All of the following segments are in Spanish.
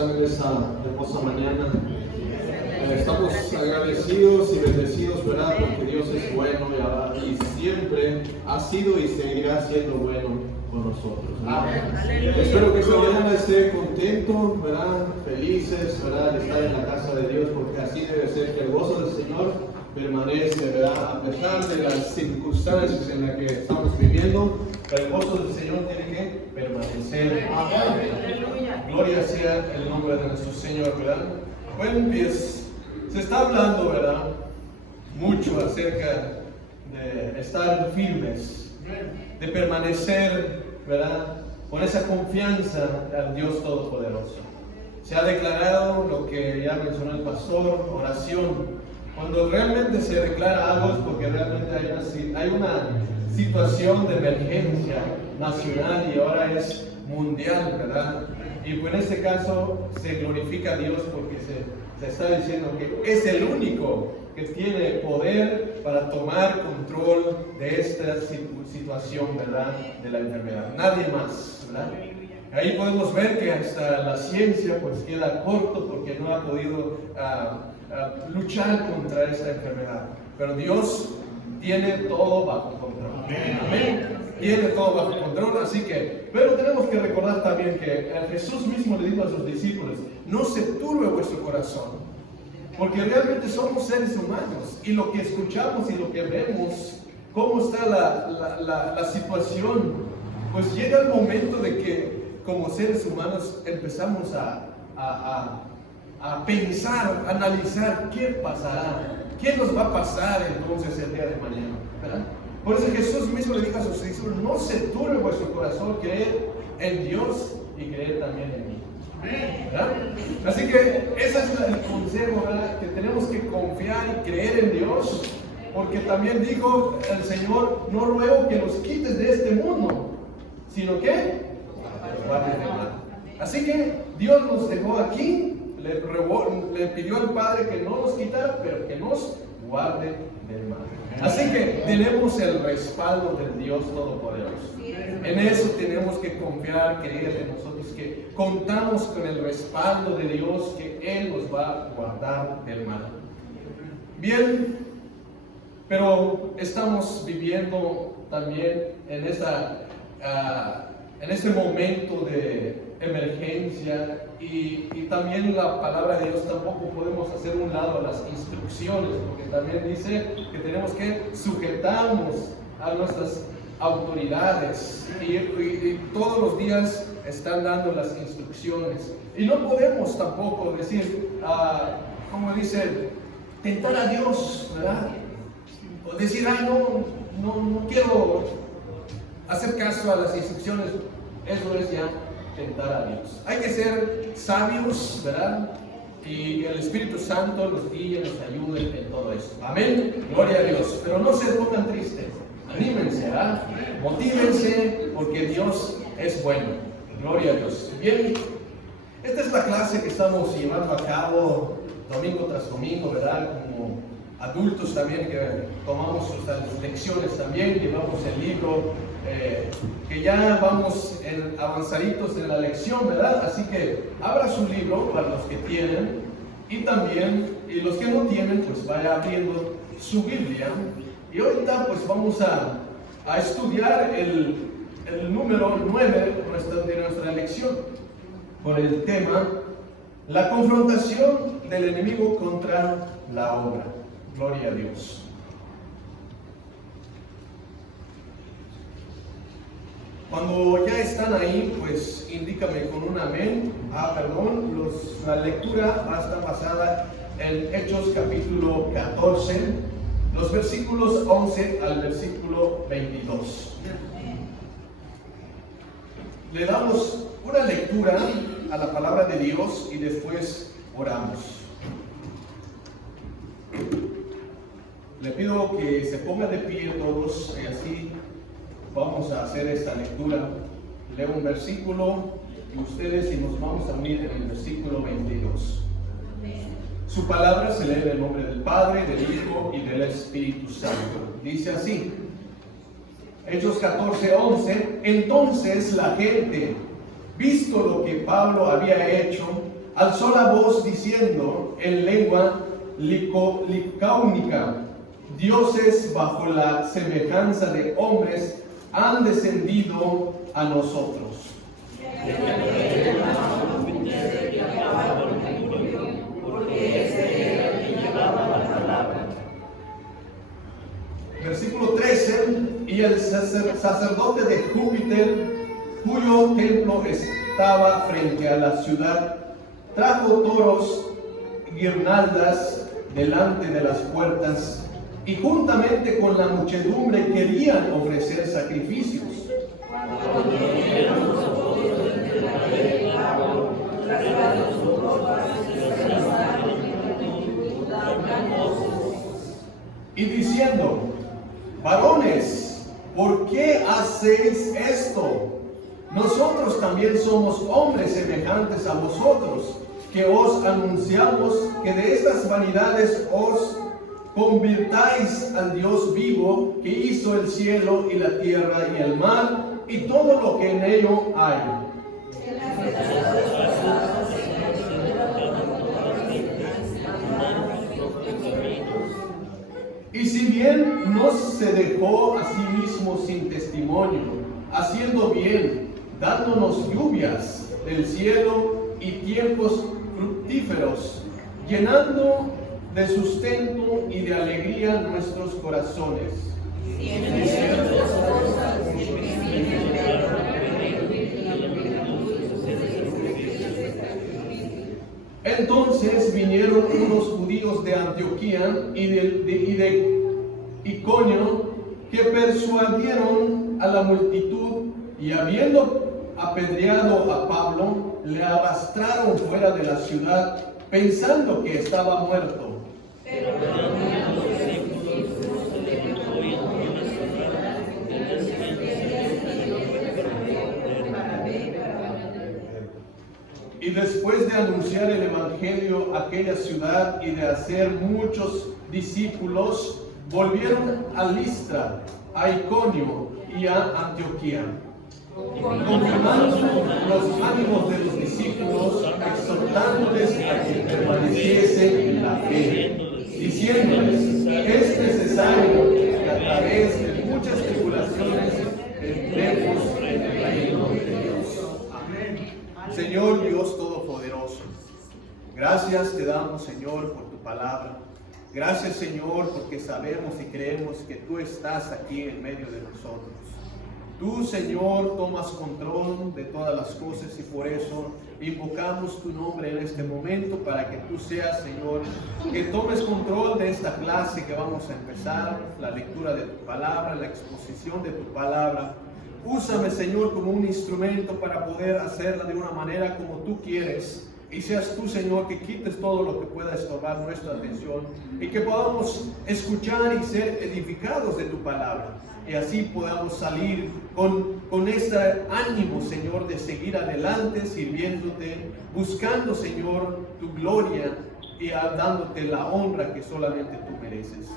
están en esta hermosa mañana. Estamos agradecidos y bendecidos, ¿verdad? Porque Dios es bueno y siempre ha sido y seguirá siendo bueno con nosotros, ¿verdad? Espero que esta mañana esté contento, ¿verdad? Felices, ¿verdad? De estar en la casa de Dios, porque así debe ser, que el gozo del Señor permanece, ¿verdad? A pesar de las circunstancias en las que estamos viviendo, pero el gozo del Señor tiene que permanecer. Gloria sea el nombre de nuestro Señor, ¿verdad? Bueno, pues se está hablando, ¿verdad? Mucho acerca de estar firmes, de permanecer, ¿verdad? Con esa confianza al Dios Todopoderoso. Se ha declarado lo que ya mencionó el pastor, oración. Cuando realmente se declara algo es porque realmente hay una situación de emergencia nacional y ahora es mundial, ¿verdad? Y pues en este caso se glorifica a Dios porque se está diciendo que es el único que tiene poder para tomar control de esta situación, ¿verdad? De la enfermedad. Nadie más, ¿verdad? Ahí podemos ver que hasta la ciencia pues queda corto porque no ha podido luchar contra esta enfermedad. Pero Dios tiene todo bajo control. Amén. Tiene todo bajo control, así que, pero tenemos que recordar también que Jesús mismo le dijo a sus discípulos: no se turbe vuestro corazón, porque realmente somos seres humanos y lo que escuchamos y lo que vemos, cómo está la situación, pues llega el momento de que como seres humanos empezamos a pensar, a analizar qué pasará, qué nos va a pasar entonces el día de mañana, ¿verdad? Por eso Jesús mismo le dijo a sus discípulos: no se turbe vuestro corazón, creed en Dios y creed también en mí, ¿verdad? Así que ese es el consejo, ¿verdad? Que tenemos que confiar y creer en Dios, porque también dijo el Señor: no ruego que los quites de este mundo, sino que los guardes del mal. Así que Dios nos dejó aquí, le pidió al Padre que no nos quitara, pero que nos guarde del mal. Así que tenemos el respaldo del Dios Todopoderoso. En eso tenemos que confiar, creer en nosotros, que contamos con el respaldo de Dios, que Él nos va a guardar del mal. Bien, pero estamos viviendo también en este momento de emergencia y también la palabra de Dios tampoco podemos hacer un lado a las instrucciones, porque también dice que tenemos que sujetarnos a nuestras autoridades y todos los días están dando las instrucciones y no podemos tampoco decir, como dice, tentar a Dios, ¿verdad? O decir, no quiero hacer caso a las instrucciones. Eso es ya tentar a Dios. Hay que ser sabios, ¿verdad? Y el Espíritu Santo nos guíe, nos ayude en todo esto. Amén. Gloria a Dios. Pero no se pongan tristes. Anímense, ¿verdad? Motívense, porque Dios es bueno. Gloria a Dios. Bien, esta es la clase que estamos llevando a cabo domingo tras domingo, ¿verdad? Como adultos también, que tomamos nuestras lecciones también, llevamos el libro, que ya vamos avanzaditos en la lección, ¿verdad? Así que abra su libro para los que tienen, y también, y los que no tienen, pues vaya abriendo su Biblia. Y ahorita pues vamos a estudiar el número 9 de nuestra lección, con el tema: la confrontación del enemigo contra la obra. Gloria a Dios. Cuando ya están ahí, pues indícame con un amén. La lectura va a estar basada en Hechos capítulo 14, los versículos 11 al versículo 22. Le damos una lectura a la palabra de Dios y después oramos. Le pido que se pongan de pie todos y así vamos a hacer esta lectura. Leo un versículo y ustedes, y nos vamos a unir en el versículo 22. Su palabra se lee en el nombre del Padre, del Hijo y del Espíritu Santo. Dice así, Hechos 14:11. Entonces la gente, visto lo que Pablo había hecho, alzó la voz diciendo en lengua licáunica: dioses bajo la semejanza de hombres han descendido a nosotros. Versículo 13: y el sacerdote de Júpiter, cuyo templo estaba frente a la ciudad, trajo toros, guirnaldas delante de las puertas, y juntamente con la muchedumbre querían ofrecer sacrificios. Y diciendo: varones, ¿por qué hacéis esto? Nosotros también somos hombres semejantes a vosotros, que os anunciamos que de estas vanidades os convirtáis al Dios vivo, que hizo el cielo y la tierra y el mar y todo lo que en ello hay. Y si bien no se dejó a sí mismo sin testimonio, haciendo bien, dándonos lluvias del cielo y tiempos fructíferos, llenando de sustento y de alegría nuestros corazones. Entonces vinieron unos judíos de Antioquía y de Iconio, que persuadieron a la multitud, y habiendo apedreado a Pablo, le arrastraron fuera de la ciudad, pensando que estaba muerto. Y después de anunciar el evangelio a aquella ciudad y de hacer muchos discípulos, volvieron a Listra, a Iconio y a Antioquía, confirmando los ánimos de los discípulos, exhortándoles a que permaneciesen en la fe, diciéndoles: es necesario que a través de muchas tribulaciones entremos en el reino de Dios. Amén. Señor Dios Todopoderoso, gracias te damos, Señor, por tu palabra. Gracias, Señor, porque sabemos y creemos que tú estás aquí en medio de nosotros. Tú, Señor, tomas control de todas las cosas, y por eso invocamos tu nombre en este momento, para que tú seas, Señor, que tomes control de esta clase que vamos a empezar, la lectura de tu palabra, la exposición de tu palabra. Úsame, Señor, como un instrumento para poder hacerla de una manera como tú quieres. Y seas tú, Señor, que quites todo lo que pueda estorbar nuestra atención, y que podamos escuchar y ser edificados de tu palabra. Y así podamos salir con este ánimo, Señor, de seguir adelante, sirviéndote, buscando, Señor, tu gloria y dándote la honra que solamente tú mereces.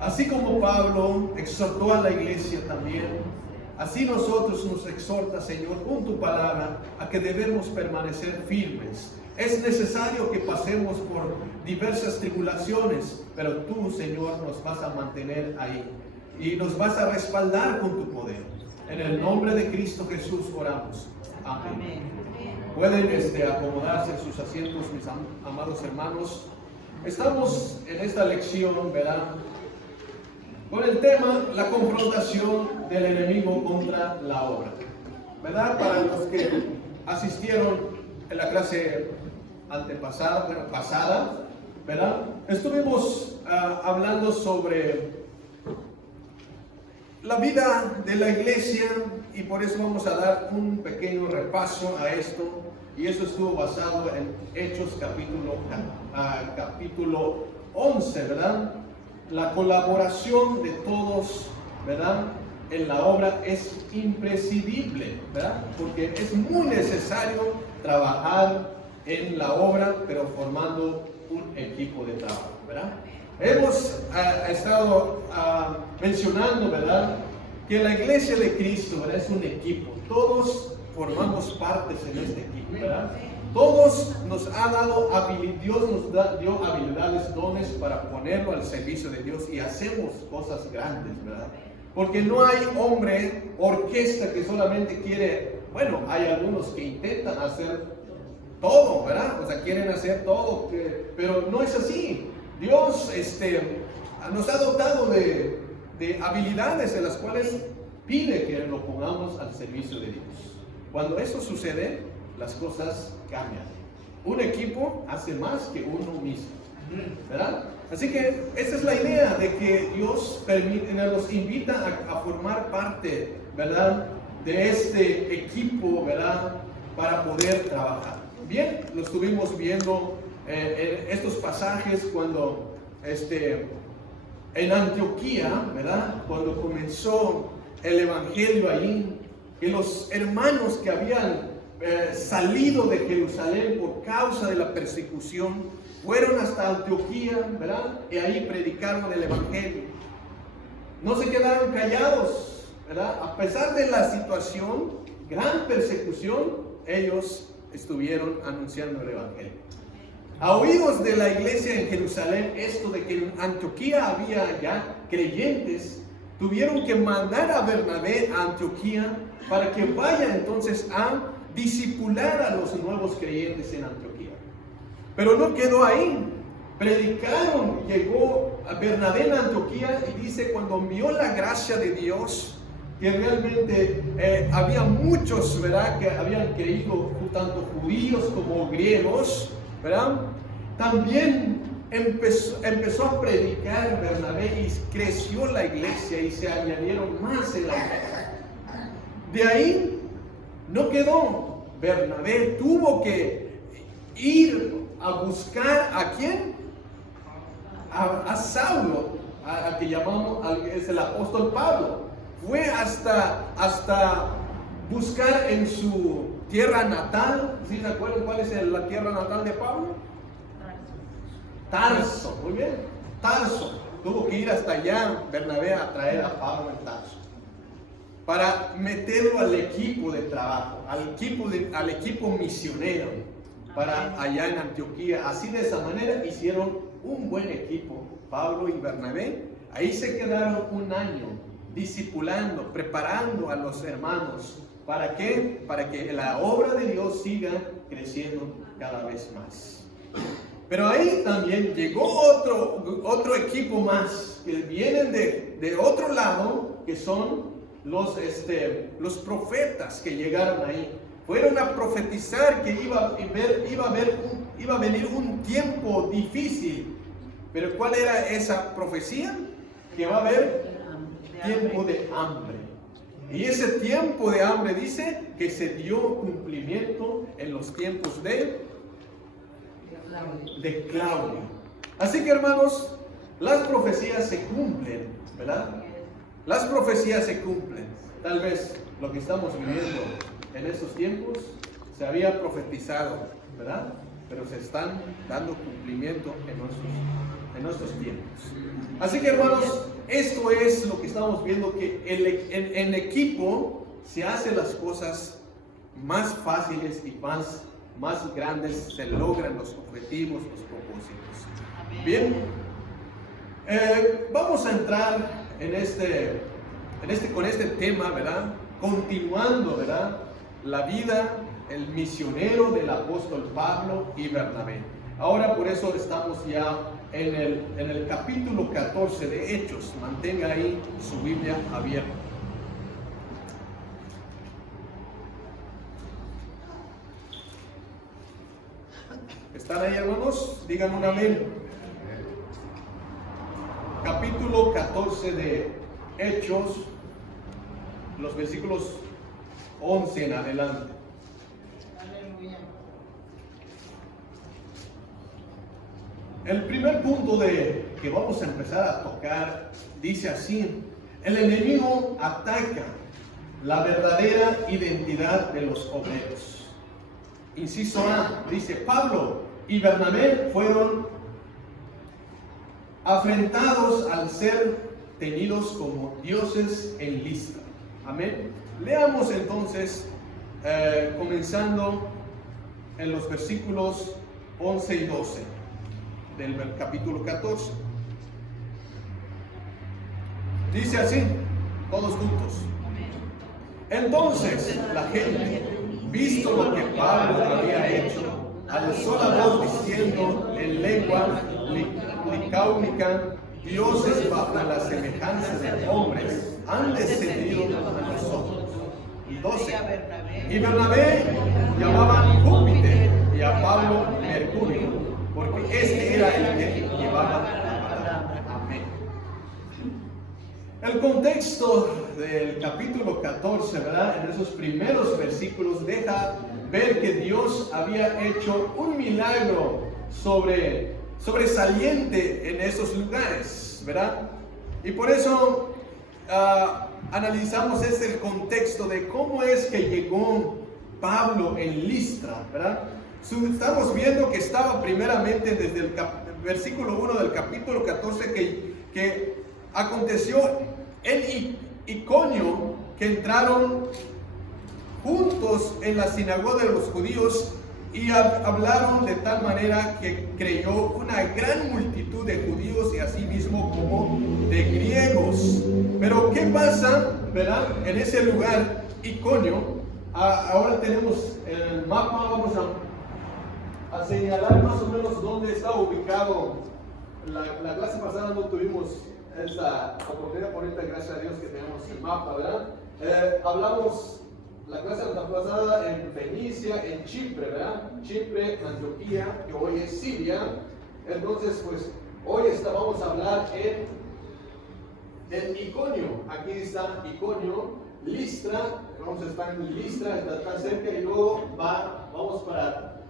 Así como Pablo exhortó a la iglesia también, así nosotros nos exhorta, Señor, con tu palabra, a que debemos permanecer firmes. Es necesario que pasemos por diversas tribulaciones, pero tú, Señor, nos vas a mantener ahí y nos vas a respaldar con tu poder. En el nombre de Cristo Jesús oramos. Amén. Pueden acomodarse en sus asientos, mis amados hermanos. Estamos en esta lección, ¿verdad?, con el tema: la confrontación del enemigo contra la obra. ¿Verdad? Para los que asistieron en la clase pasada, ¿verdad?, estuvimos hablando sobre la vida de la iglesia, y por eso vamos a dar un pequeño repaso a esto, y eso estuvo basado en Hechos capítulo 11, ¿verdad? La colaboración de todos, ¿verdad?, en la obra es imprescindible, ¿verdad?, porque es muy necesario trabajar en la obra, pero formando un equipo de trabajo, ¿verdad? Hemos estado mencionando, ¿verdad?, que la iglesia de Cristo, ¿verdad?, es un equipo. Todos formamos partes en este equipo, ¿verdad? Todos nos ha dado Dios nos dio habilidades, dones para ponerlo al servicio de Dios y hacemos cosas grandes, ¿verdad? Porque no hay hombre, orquesta que solamente quiere, bueno, hay algunos que intentan hacer todo, ¿verdad? O sea, quieren hacer todo, pero no es así. Dios nos ha dotado de habilidades en las cuales pide que lo pongamos al servicio de Dios. Cuando eso sucede, las cosas cambian. Un equipo hace más que uno mismo, ¿verdad? Así que esa es la idea de que Dios nos invita a formar parte, ¿verdad?, de este equipo, ¿verdad?, para poder trabajar. Bien, lo estuvimos viendo en estos pasajes cuando en Antioquía, ¿verdad?, cuando comenzó el evangelio allí, que los hermanos que habían salido de Jerusalén por causa de la persecución fueron hasta Antioquía, ¿verdad?, y ahí predicaron el evangelio. No se quedaron callados, ¿verdad? A pesar de la situación, gran persecución, ellos estuvieron anunciando el evangelio. A oídos de la iglesia en Jerusalén, esto de que en Antioquía había ya creyentes, tuvieron que mandar a Bernabé a Antioquía para que vaya entonces a discipular a los nuevos creyentes en Antioquía. Pero no quedó ahí. Predicaron, llegó a Bernabé en Antioquía y dice, cuando vio la gracia de Dios, que realmente había muchos, ¿verdad?, que habían creído, tanto judíos como griegos, ¿verdad? También empezó a predicar Bernabé y creció la iglesia y se añadieron más en la iglesia. De ahí no quedó. Bernabé tuvo que ir a buscar ¿a quién? A Saulo, al que llamamos, es el apóstol Pablo. Fue hasta buscar en su tierra natal. ¿Sí se acuerdan cuál es la tierra natal de Pablo? Tarso, muy bien, Tarso. Tuvo que ir hasta allá, Bernabé, a traer a Pablo en Tarso, para meterlo al equipo de trabajo, al equipo misionero, para allá en Antioquía. Así de esa manera hicieron un buen equipo, Pablo y Bernabé. Ahí se quedaron un año discipulando, preparando a los hermanos. ¿Para qué? Para que la obra de Dios siga creciendo cada vez más. Pero ahí también llegó otro equipo más, que vienen de otro lado, que son los profetas que llegaron ahí. Fueron a profetizar que iba a venir un tiempo difícil. Pero ¿cuál era esa profecía? Que va a haber tiempo de hambre. Y ese tiempo de hambre dice que se dio cumplimiento en los tiempos de Claudio. Así que, hermanos, las profecías se cumplen, ¿verdad? Las profecías se cumplen. Tal vez lo que estamos viviendo en estos tiempos se había profetizado, ¿verdad? Pero se están dando cumplimiento en nuestros tiempos. Así que, hermanos, esto es lo que estamos viendo, que en equipo se hacen las cosas más fáciles y más grandes, se logran los objetivos, los propósitos. Bien, vamos a entrar con este tema, ¿verdad? Continuando, ¿verdad?, la vida, el misionero del apóstol Pablo y Bernabé. Ahora por eso estamos ya en el capítulo 14 de Hechos. Mantenga ahí su Biblia abierta. ¿Están ahí, hermanos? Digan un amén. Capítulo 14 de Hechos, los versículos 11 en adelante. El primer punto que vamos a empezar a tocar dice así: el enemigo ataca la verdadera identidad de los obreros. Inciso A, dice: Pablo y Bernabé fueron afrentados al ser tenidos como dioses en Listra. Amén. Leamos entonces, comenzando en los versículos 11 y 12 del capítulo 14. Dice así, todos juntos. Entonces la gente, visto lo que Pablo había hecho, alzó la voz diciendo en lengua licáunica: dioses bajo la semejanza de hombres han descendido a nosotros. Y 12. Y Bernabé llamaban Júpiter y a Pablo Mercurio, porque este era el que llevaba la palabra. Amén. El contexto del capítulo 14, ¿verdad? En esos primeros versículos deja ver que Dios había hecho un milagro sobresaliente en esos lugares, ¿verdad? Y por eso analizamos el contexto de cómo es que llegó Pablo en Listra, ¿verdad? Estamos viendo que estaba primeramente desde el versículo 1 del capítulo 14 que aconteció en Iconio, que entraron juntos en la sinagoga de los judíos y hablaron de tal manera que creyó una gran multitud de judíos y asimismo como de griegos. Pero ¿qué pasa, verdad? En ese lugar, Iconio, ahora tenemos el mapa, vamos a señalar más o menos dónde está ubicado. La clase pasada no tuvimos esa oportunidad, por ahorita gracias a Dios que tenemos el mapa, ¿verdad? Hablamos la clase pasada en Fenicia, en Chipre, ¿verdad? Chipre, Antioquía, que hoy es Siria. Entonces, pues, hoy vamos a hablar en Iconio. Aquí está Iconio, Listra, vamos a estar en Listra, está cerca, y luego vamos para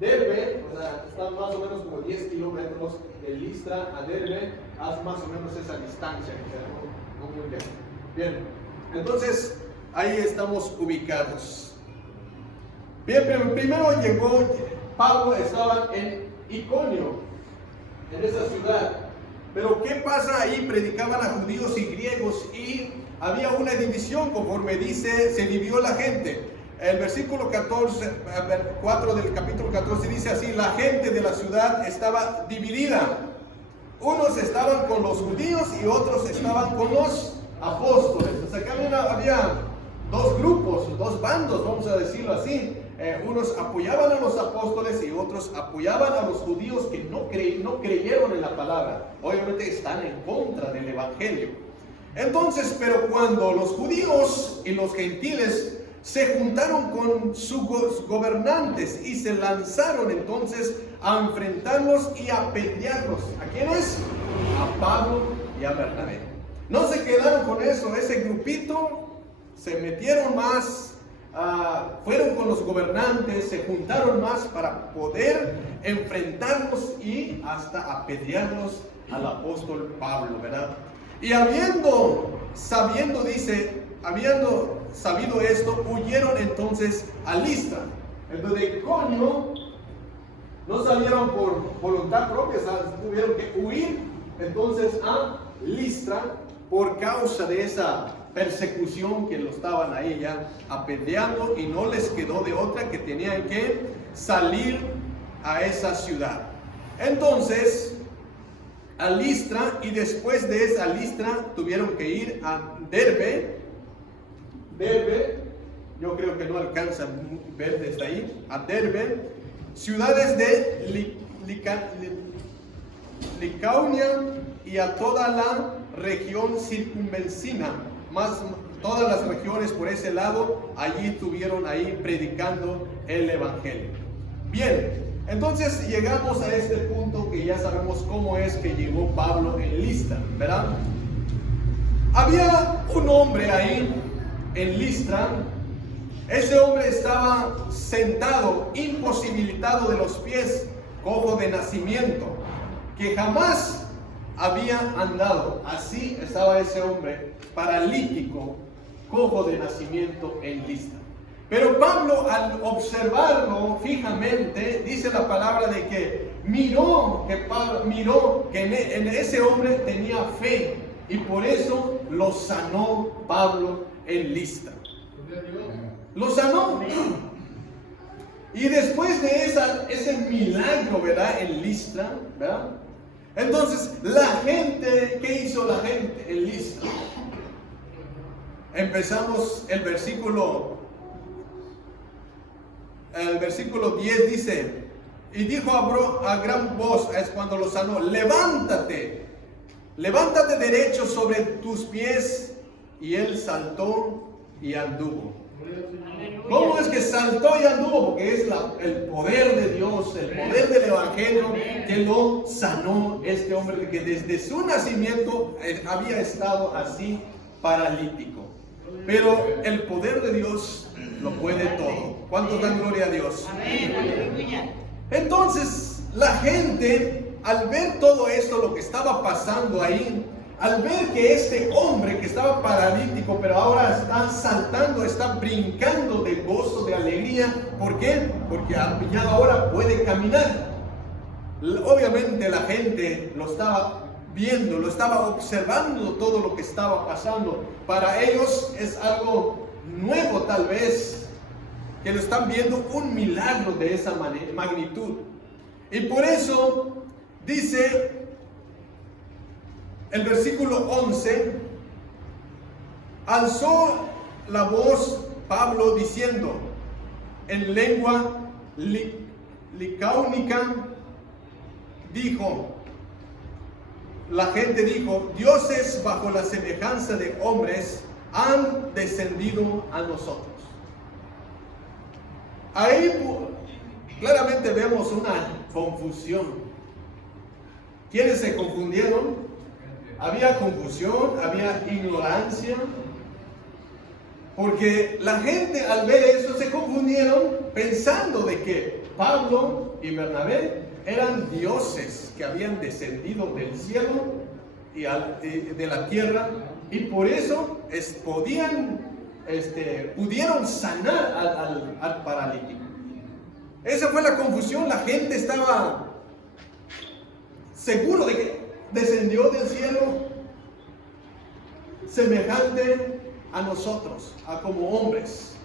Derbe, o sea, está más o menos como 10 kilómetros de Listra a Derbe, haz más o menos esa distancia, no muy lejos. Bien, entonces ahí estamos ubicados. Bien, pero primero llegó, Pablo estaba en Iconio, en esa ciudad. Pero ¿qué pasa ahí? Predicaban a judíos y griegos y había una división, conforme dice, se dividió la gente. El versículo 4 del capítulo 14 dice así: la gente de la ciudad estaba dividida. Unos estaban con los judíos y otros estaban con los apóstoles. O sea que había dos grupos, dos bandos, vamos a decirlo así. Unos apoyaban a los apóstoles y otros apoyaban a los judíos que no creyeron en la palabra. Obviamente están en contra del evangelio. Entonces, pero cuando los judíos y los gentiles se juntaron con sus gobernantes y se lanzaron entonces a enfrentarlos y a apedrearlos. ¿A quiénes? A Pablo y a Bernabé. No se quedaron con eso, ese grupito se metieron más, fueron con los gobernantes, se juntaron más para poder enfrentarlos y hasta apedrearlos al apóstol Pablo, ¿verdad? Y habiendo sabido esto, huyeron entonces a Listra. Entonces de Iconio no salieron por voluntad propia, tuvieron que huir entonces a Listra por causa de esa persecución que lo estaban ahí ya apedreando, y no les quedó de otra que tenían que salir a esa ciudad. Entonces a Listra, y después de esa Listra tuvieron que ir a Derbe, yo creo que no alcanzan a ver desde ahí, a Derbe, ciudades de Licaonia y a toda la región circunvecina, más todas las regiones por ese lado, allí estuvieron ahí predicando el evangelio. Bien, entonces llegamos a este punto que ya sabemos cómo es que llegó Pablo en Listra, ¿verdad? Había un hombre ahí en Listra. Ese hombre estaba sentado, imposibilitado de los pies, cojo de nacimiento, que jamás había andado. Así estaba ese hombre, paralítico, cojo de nacimiento en Listra. Pero Pablo, al observarlo fijamente, dice la palabra de que miró que en ese hombre tenía fe, y por eso lo sanó Pablo en Listra. Lo sanó. Y después de ese milagro, ¿verdad? En Listra, ¿verdad? Entonces, la gente, ¿qué hizo la gente en Listra? Empezamos el versículo 10 dice, y dijo a gran voz, es cuando lo sanó, levántate derecho sobre tus pies. Y él saltó y anduvo. ¿Cómo es que saltó y anduvo? Porque es el poder de Dios, el poder del Evangelio que lo sanó este hombre que desde su nacimiento había estado así paralítico. Pero el poder de Dios lo puede todo. ¿Cuántos dan gloria a Dios? Entonces, la gente, al ver todo esto, lo que estaba pasando ahí, al ver que este hombre que estaba paralítico, pero ahora está saltando, está brincando de gozo, de alegría. ¿Por qué? Porque ya ahora puede caminar. Obviamente la gente lo estaba viendo, lo estaba observando todo lo que estaba pasando. Para ellos es algo nuevo tal vez, que lo están viendo un milagro de esa magnitud. Y por eso dice el versículo 11, alzó la voz Pablo diciendo en lengua licáunica, dijo, la gente dijo, dioses bajo la semejanza de hombres han descendido a nosotros. Ahí claramente vemos una confusión. ¿Quiénes se confundieron? Había confusión, había ignorancia, porque la gente al ver eso se confundieron pensando de que Pablo y Bernabé eran dioses que habían descendido del cielo y de la tierra, y por eso pudieron sanar al paralítico. Esa fue la confusión. La gente estaba seguro de que descendió del cielo semejante a nosotros, a como hombres.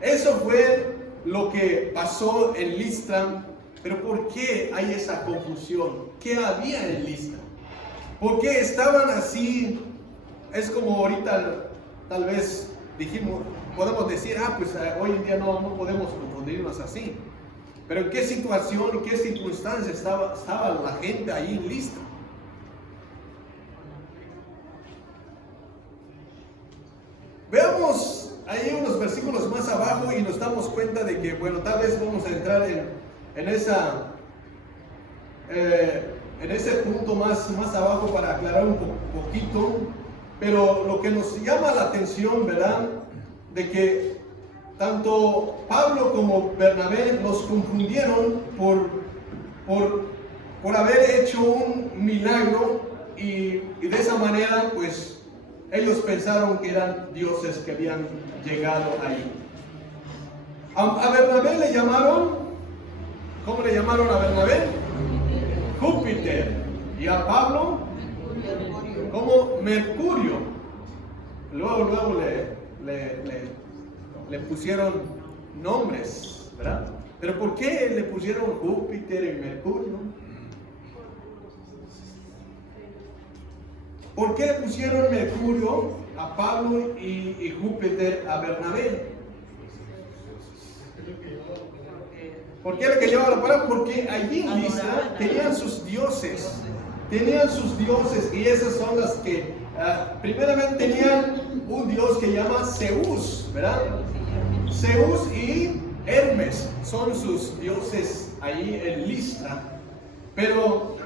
Eso fue lo que pasó en Listra. Pero ¿por qué hay esa confusión? ¿Qué había en Listra? ¿Por qué estaban así? Es como ahorita tal vez podemos decir, pues hoy en día no podemos confundirnos así. Pero ¿en qué situación, en qué circunstancia estaba la gente ahí en Listra? Veamos ahí unos versículos más abajo y nos damos cuenta de que, bueno, tal vez vamos a entrar en ese punto más abajo para aclarar un poquito. Pero lo que nos llama la atención, ¿verdad? De que tanto Pablo como Bernabé los confundieron por haber hecho un milagro y de esa manera, pues, ellos pensaron que eran dioses que habían llegado ahí. A Bernabé le llamaron, ¿cómo le llamaron a Bernabé? Júpiter. Y a Pablo, como Mercurio. Luego le pusieron nombres, ¿verdad? Pero ¿por qué le pusieron Júpiter y Mercurio? ¿Por qué le pusieron Mercurio a Pablo y Júpiter a Bernabé? ¿Por qué le que llevaba la palabra? Porque allí en Listra tenían sus dioses. Y esas son las que primeramente tenían un dios que llama Zeus, ¿verdad? Zeus y Hermes son sus dioses ahí en Listra. Pero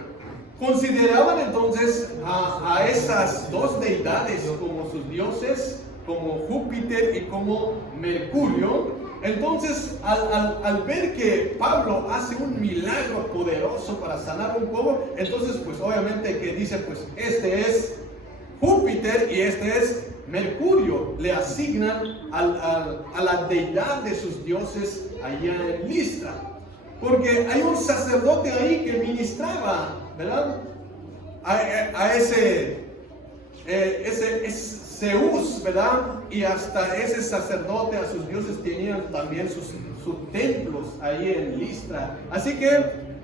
consideraban entonces a esas dos deidades como sus dioses, como Júpiter y como Mercurio. Entonces, al ver que Pablo hace un milagro poderoso para sanar un pueblo, entonces pues obviamente que dice, pues este es Júpiter y este es Mercurio. Le asignan a la deidad de sus dioses allá en Listra. Porque hay un sacerdote ahí que ministraba, ¿verdad? A ese Zeus, ¿verdad? Y hasta ese sacerdote, a sus dioses, tenían también sus sus templos ahí en Listra. Así que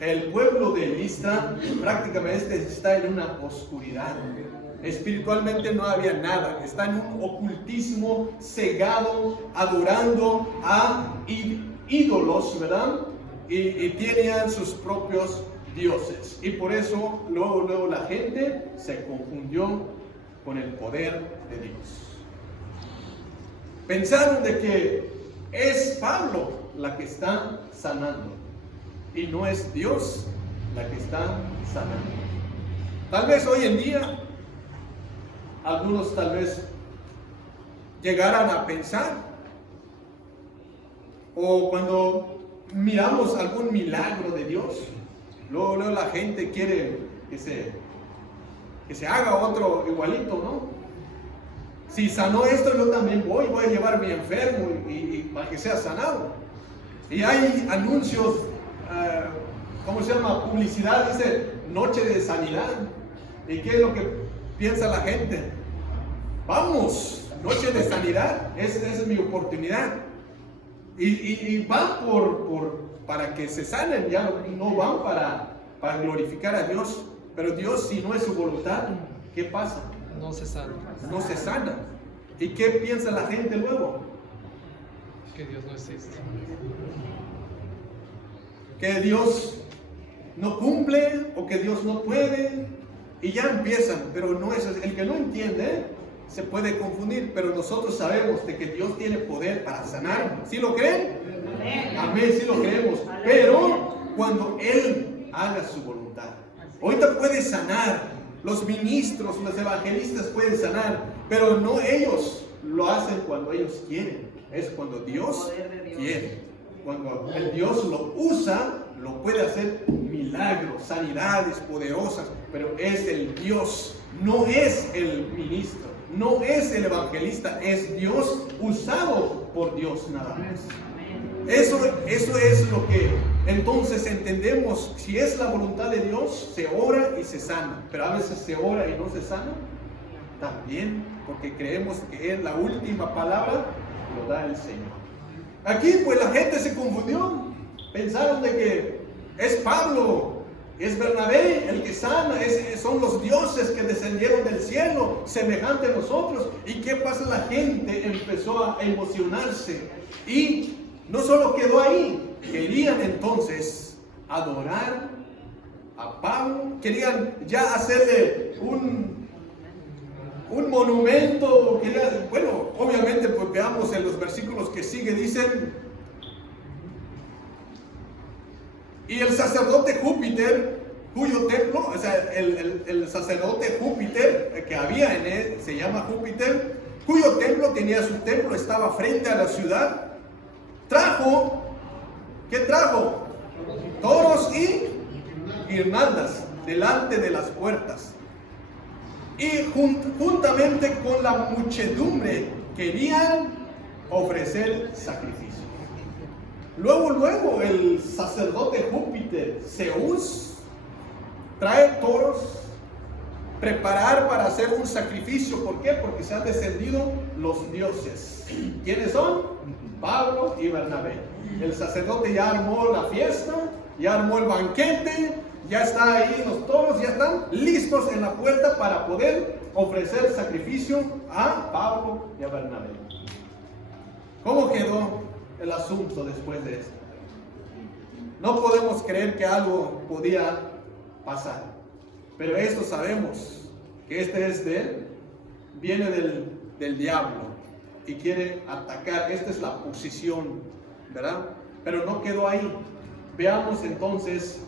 el pueblo de Listra prácticamente está en una oscuridad. Espiritualmente no había nada. Está en un ocultismo cegado, adorando a ídolos, ¿verdad? Y tenían sus propios dioses. Y por eso luego la gente se confundió con el poder de Dios. Pensaron de que es Pablo la que está sanando y no es Dios la que está sanando. Tal vez hoy en día algunos tal vez llegaran a pensar, o cuando miramos algún milagro de Dios, luego la gente quiere que se haga otro igualito, ¿no? Si sanó esto, yo también voy a llevar a mi enfermo y para que sea sanado. Y hay anuncios, ¿cómo se llama? Publicidad, dice noche de sanidad. ¿Y qué es lo que piensa la gente? Vamos, noche de sanidad, esa es mi oportunidad. Y van para que se sanen, ya no van para glorificar a Dios. Pero Dios, si no es su voluntad, ¿qué pasa? No se sana. No se sana. ¿Y qué piensa la gente luego? Que Dios no existe. Que Dios no cumple o que Dios no puede. Y ya empiezan, pero no es el que no entiende, se puede confundir, pero nosotros sabemos de que Dios tiene poder para sanar. ¿Sí lo creen? Amén, sí lo creemos. Pero cuando Él haga su voluntad. Ahorita puede sanar. Los ministros, los evangelistas pueden sanar, pero no ellos lo hacen cuando ellos quieren. Es cuando Dios quiere. Cuando el Dios lo usa, lo puede hacer milagros, sanidades poderosas, pero es el Dios, no es el ministro, no es el evangelista, es Dios usado por Dios nada más. Eso es lo que entonces entendemos. Si es la voluntad de Dios, se ora y se sana, pero a veces se ora y no se sana también, porque creemos que es la última palabra, lo da el Señor. Aquí pues la gente se confundió, pensaron de que es Pablo, es Bernabé el que sana, son los dioses que descendieron del cielo, semejante a nosotros. ¿Y qué pasa? La gente empezó a emocionarse y no solo quedó ahí, querían entonces adorar a Pablo, querían ya hacerle un monumento, bueno, obviamente pues veamos en los versículos que sigue, dicen: y el sacerdote Júpiter, cuyo templo, o sea, el sacerdote Júpiter que había en él, se llama Júpiter, cuyo templo tenía su templo, estaba frente a la ciudad, ¿qué trajo? Toros y guirnaldas delante de las puertas. Y juntamente con la muchedumbre querían ofrecer sacrificio. Luego el sacerdote Júpiter, Zeus, trae toros, preparar para hacer un sacrificio. ¿Por qué? Porque se han descendido los dioses. ¿Quiénes son? Pablo y Bernabé. El sacerdote ya armó la fiesta, ya armó el banquete, ya está ahí los toros, ya están listos en la puerta para poder ofrecer sacrificio a Pablo y a Bernabé. ¿Cómo quedó el asunto después de esto? No podemos creer que algo podía pasar, pero esto sabemos que viene del diablo y quiere atacar. Esta es la posición, ¿verdad? Pero no quedó ahí. Veamos entonces,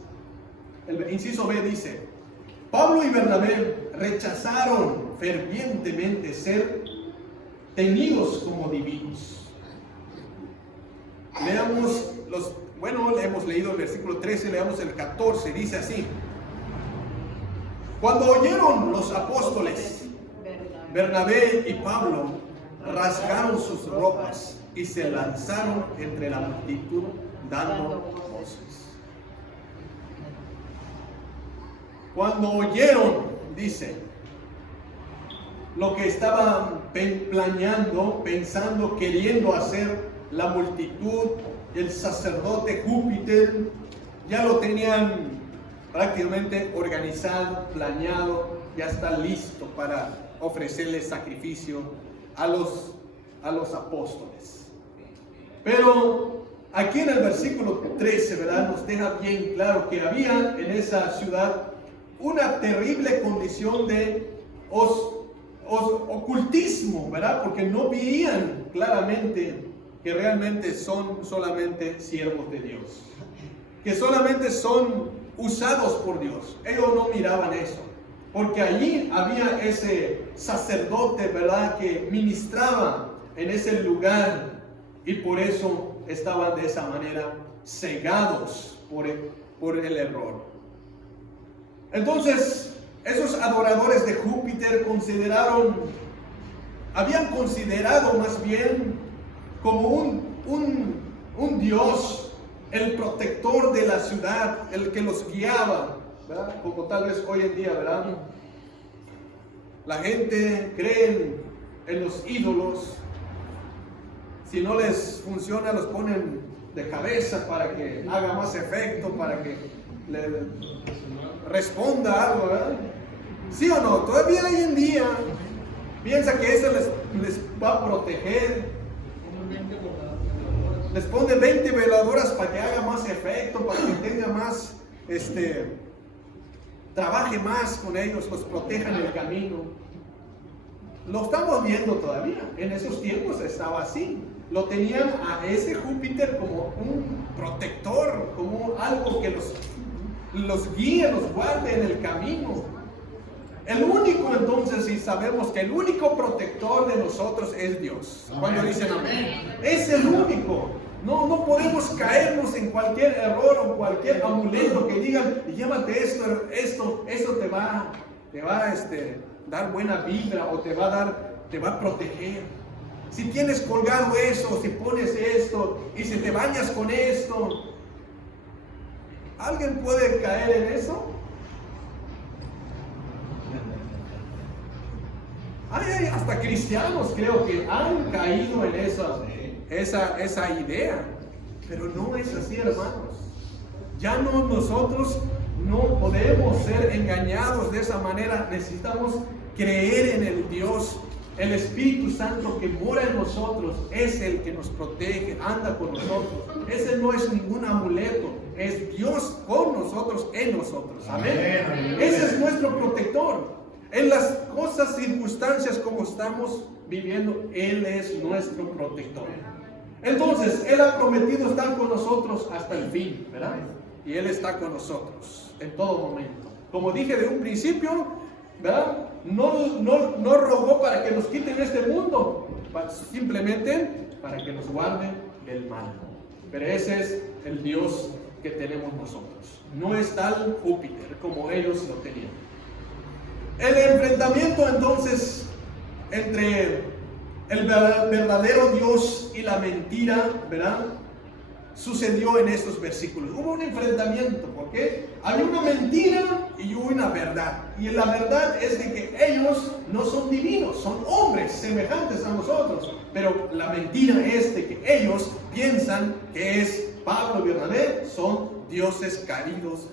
el inciso B dice: Pablo y Bernabé rechazaron fervientemente ser tenidos como divinos. Leamos hemos leído el versículo 13, leamos el 14, dice así: cuando oyeron los apóstoles, Bernabé y Pablo rasgaron sus ropas y se lanzaron entre la multitud dando voces. Cuando oyeron, dice, lo que estaban planeando, pensando, queriendo hacer la multitud, el sacerdote Júpiter, ya lo tenían prácticamente organizado, planeado, ya está listo para ofrecerle sacrificio a los apóstoles. Pero aquí en el versículo 13, ¿verdad?, nos deja bien claro que había en esa ciudad una terrible condición de ocultismo, ¿verdad? Porque no veían claramente que realmente son solamente siervos de Dios, que solamente son usados por Dios. Ellos no miraban eso, porque allí había ese sacerdote, ¿verdad?, que ministraba en ese lugar, y por eso estaban de esa manera cegados por el error. Entonces, esos adoradores de Júpiter habían considerado más bien como un dios, el protector de la ciudad, el que los guiaba, ¿verdad? Como tal vez hoy en día, ¿verdad? La gente cree en los ídolos. Si no les funciona, los ponen de cabeza para que haga más efecto, para que le responda algo, ¿verdad? ¿Sí o no? Todavía hoy en día piensa que eso les va a proteger. Les pone 20 veladoras para que haga más efecto, para que tenga más, trabaje más con ellos, los proteja en el camino. Lo estamos viendo todavía. En esos tiempos estaba así. Lo tenían a ese Júpiter como un protector, como algo que los guíe, los guarde en el camino. El único, entonces, si sabemos que el único protector de nosotros es Dios. Cuando dicen amén, es el único. No podemos caernos en cualquier error o cualquier amuleto que digan, llévate esto te va a dar buena vibra, o te va a proteger. Si tienes colgado eso, si pones esto, y si te bañas con esto, ¿alguien puede caer en eso? Hay hasta cristianos, creo, que han caído en esa idea. Pero no es así, hermanos. Ya nosotros no podemos ser engañados de esa manera. Necesitamos creer en el Dios. El Espíritu Santo que mora en nosotros es el que nos protege, anda con nosotros. Ese no es ningún amuleto, es Dios con nosotros, en nosotros. Amén. Ese es nuestro protector. En las cosas, circunstancias como estamos viviendo, Él es nuestro protector. Entonces, Él ha prometido estar con nosotros hasta el fin, ¿verdad? Y Él está con nosotros en todo momento. Como dije de un principio, ¿verdad? No rogó para que nos quiten este mundo, simplemente para que nos guarde del mal. Pero ese es el Dios que tenemos nosotros. No es tal Júpiter como ellos lo tenían. El enfrentamiento entonces entre el verdadero Dios y la mentira, ¿verdad?, sucedió en estos versículos. Hubo un enfrentamiento, porque hay una mentira y una verdad. Y la verdad es de que ellos no son divinos, son hombres semejantes a nosotros. Pero la mentira es de que ellos piensan que es Pablo y Bernabé, son dioses caídos,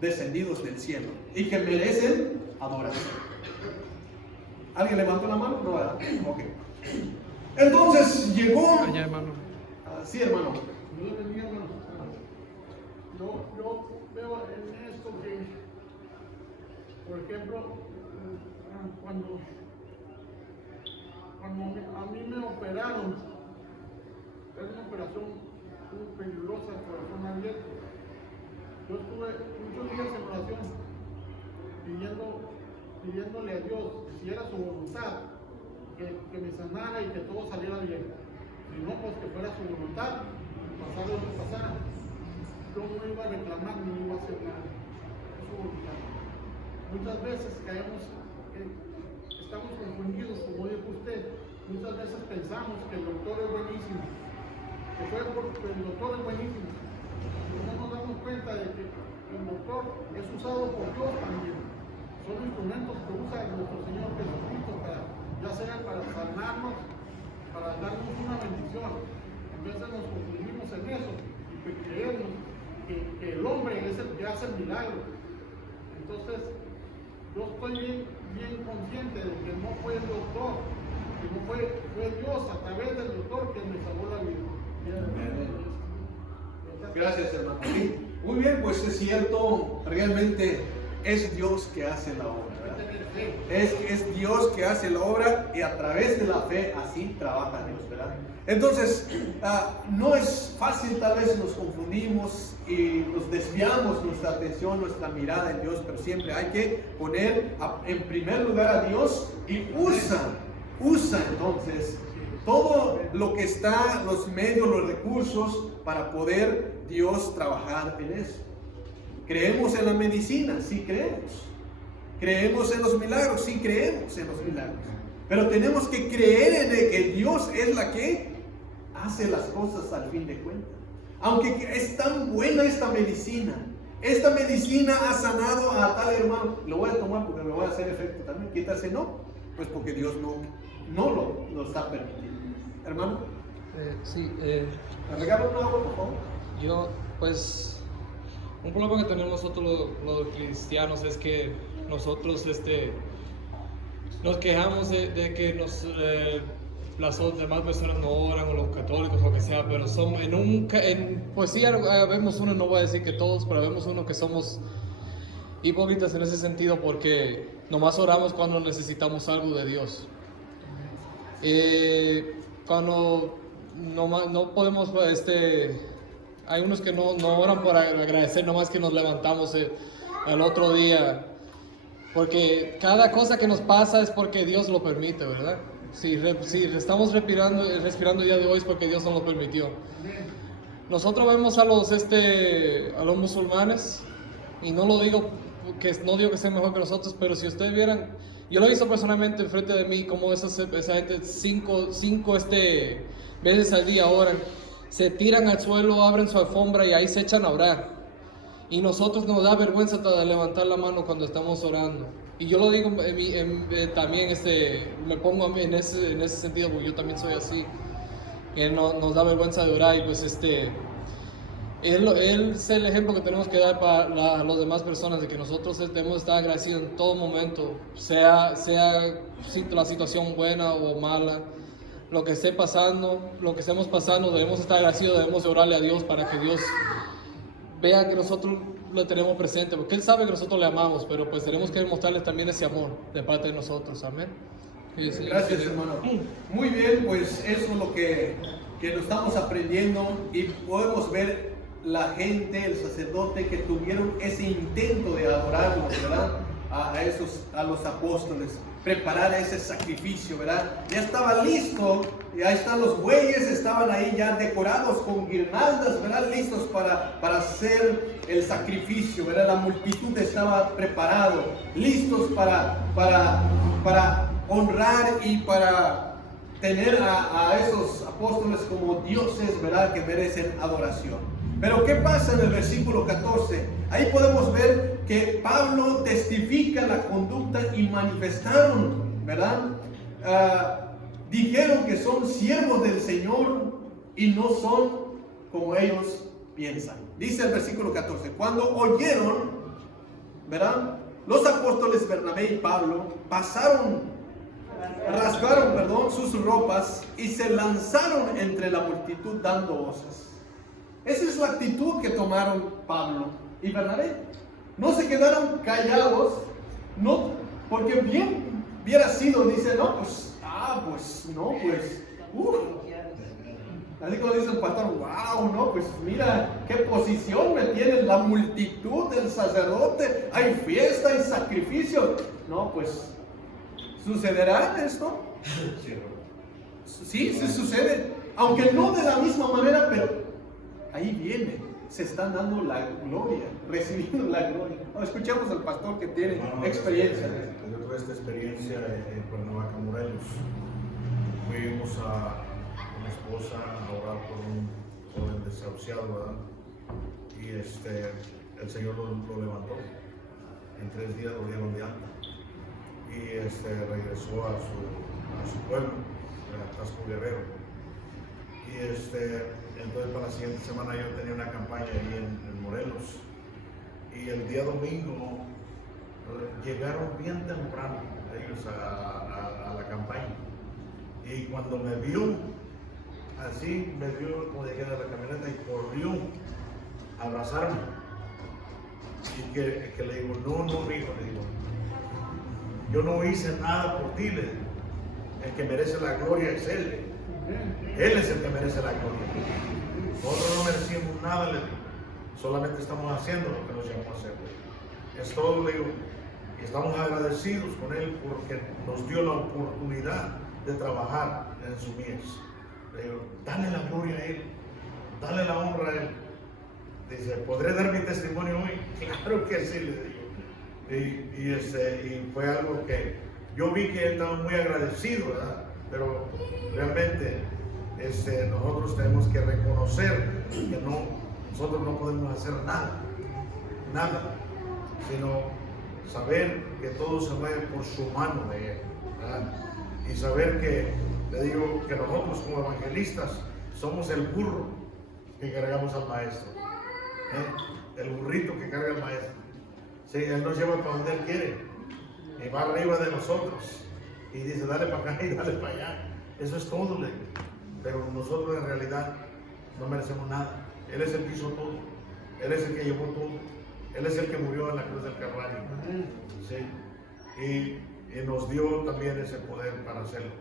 descendidos del cielo, y que merecen adoración. ¿Alguien levantó la mano? No, ¿verdad? Ok. Entonces llegó. Allá, hermano. Sí, hermano. Yo veo en esto que, por ejemplo, cuando a mí me operaron, es una operación muy peligrosa, corazón abierto. Yo estuve muchos días en oración, pidiéndole a Dios que si era su voluntad, que me sanara y que todo saliera bien. Si no, pues que fuera su voluntad, pasara lo que pasara. Yo no iba a reclamar ni iba a hacer nada. Es su voluntad. Muchas veces estamos confundidos, como dijo usted. Muchas veces pensamos que el doctor es buenísimo, que fue porque el doctor es buenísimo. Y no nos damos cuenta de que el doctor es usado por Dios también. Son instrumentos que usa nuestro Señor Jesucristo, ya sea para sanarnos, para darnos una bendición. A veces nos confundimos en eso y que creemos que el hombre es el que hace el milagro. Entonces, yo estoy bien consciente de que no fue el doctor, que no fue Dios a través del doctor que me salvó la vida. Gracias, hermano. Sí, muy bien, pues es cierto, realmente es Dios que hace la obra, ¿verdad? Es Dios que hace la obra y a través de la fe así trabaja Dios, ¿verdad? Entonces, no es fácil, tal vez nos confundimos y nos desviamos nuestra atención, nuestra mirada en Dios, pero siempre hay que poner en primer lugar a Dios y usa entonces todo lo que está, los medios, los recursos para poder Dios trabajar en eso. ¿Creemos en la medicina? Sí creemos. ¿Creemos en los milagros? Sí creemos en los milagros. Pero tenemos que creer en que Dios es la que hace las cosas al fin de cuentas. Aunque es tan buena esta medicina ha sanado a tal hermano, lo voy a tomar porque me voy a hacer efecto también. Quitarse no, pues porque Dios no lo está permitiendo. Hermano, Sí, ¿me regalan una agua, por favor? yo, pues, un problema que tenemos nosotros los cristianos es que nosotros nos quejamos de que las demás personas no oran, o los católicos, o lo que sea, pero son pues sí, vemos uno, no voy a decir que todos, pero vemos uno que somos hipócritas en ese sentido, porque nomás oramos cuando necesitamos algo de Dios. Cuando no podemos, hay unos que no oran por agradecer, nomás que nos levantamos el otro día, porque cada cosa que nos pasa es porque Dios lo permite, ¿verdad? Si estamos respirando el día de hoy es porque Dios nos lo permitió. Nosotros vemos a los musulmanes, y no digo que sean mejor que nosotros, pero si ustedes vieran, yo lo he visto personalmente enfrente de mí, como esa gente cinco veces al día oran, se tiran al suelo, abren su alfombra y ahí se echan a orar. Y nosotros nos da vergüenza de levantar la mano cuando estamos orando. Y yo lo digo también, me pongo en ese sentido, porque yo también soy así. Nos da vergüenza de orar, y pues él es el ejemplo que tenemos que dar para las demás personas, de que nosotros debemos estar agradecidos en todo momento, sea la situación buena o mala, lo que estemos pasando, debemos estar agradecidos, debemos orarle a Dios para que Dios vea que nosotros lo tenemos presente, porque Él sabe que nosotros le amamos, pero pues tenemos que mostrarles también ese amor de parte de nosotros. Amén. Gracias, hermano. Muy bien, pues eso es lo que lo estamos aprendiendo, y podemos ver la gente, el sacerdote, que tuvieron ese intento de adorarlos, ¿verdad? A los apóstoles, preparar ese sacrificio, ¿verdad? Ya estaba listo, ya están los bueyes, estaban ahí ya decorados con guirnaldas, ¿verdad? Listos para hacer el sacrificio, ¿verdad? La multitud estaba preparado, listos para honrar y para tener a esos apóstoles como dioses, ¿verdad? Que merecen adoración. Pero ¿qué pasa en el versículo 14? Ahí podemos ver que Pablo testifica la conducta y manifestaron, ¿verdad? Dijeron que son siervos del Señor y no son como ellos piensan. Dice el versículo 14, cuando oyeron, ¿verdad? Los apóstoles Bernabé y Pablo rasgaron sus ropas y se lanzaron entre la multitud dando voces. Esa es la actitud que tomaron Pablo y Bernabé. No se quedaron callados, no, porque bien hubiera sido, dice, así como dice el pastor, wow, no, pues mira qué posición me tiene la multitud del sacerdote, hay fiesta, hay sacrificio. No, pues, ¿sucederá esto? Sí, sí sucede, aunque no de la misma manera, pero ahí viene, se están dando la gloria, recibiendo la gloria. Escuchamos al pastor que tiene experiencia. Yo tuve esta experiencia en Cuernavaca, Morelos. Fuimos con mi esposa a orar por un joven desahuciado, ¿verdad? Y el Señor lo levantó. En 3 días lo dieron de alta. Y regresó a su pueblo, a Tasco Guerrero. Entonces para la siguiente semana yo tenía una campaña ahí en Morelos. Y el día domingo llegaron bien temprano ellos a la campaña. Y cuando me vio, así me vio como de la camioneta y corrió a abrazarme. Y que le digo, no, hijo, le digo, yo no hice nada por ti, le digo. El que merece la gloria es Él. Él es el que merece la gloria. Nosotros no merecimos nada, le digo. Solamente estamos haciendo lo que nos llamó a hacer. Es todo, le digo. Y estamos agradecidos con Él porque nos dio la oportunidad de trabajar en su mies. Le digo, dale la gloria a Él. Dale la honra a Él. Dice, ¿podré dar mi testimonio hoy? Claro que sí, le digo. Y fue algo que yo vi que Él estaba muy agradecido, ¿verdad? Pero realmente nosotros tenemos que reconocer que nosotros no podemos hacer nada, sino saber que todo se mueve por su mano de Él, ¿verdad? Y saber que, le digo, que nosotros como evangelistas somos el burro que cargamos al maestro, el burrito que carga al maestro. Sí, Él nos lleva para donde Él quiere y va arriba de nosotros y dice, dale para acá y dale para allá. Eso es todo, le digo. Pero nosotros en realidad no merecemos nada. Él es el que hizo todo. Él es el que llevó todo. Él es el que murió en la cruz del Calvario. ¿Sí? Y nos dio también ese poder para hacerlo,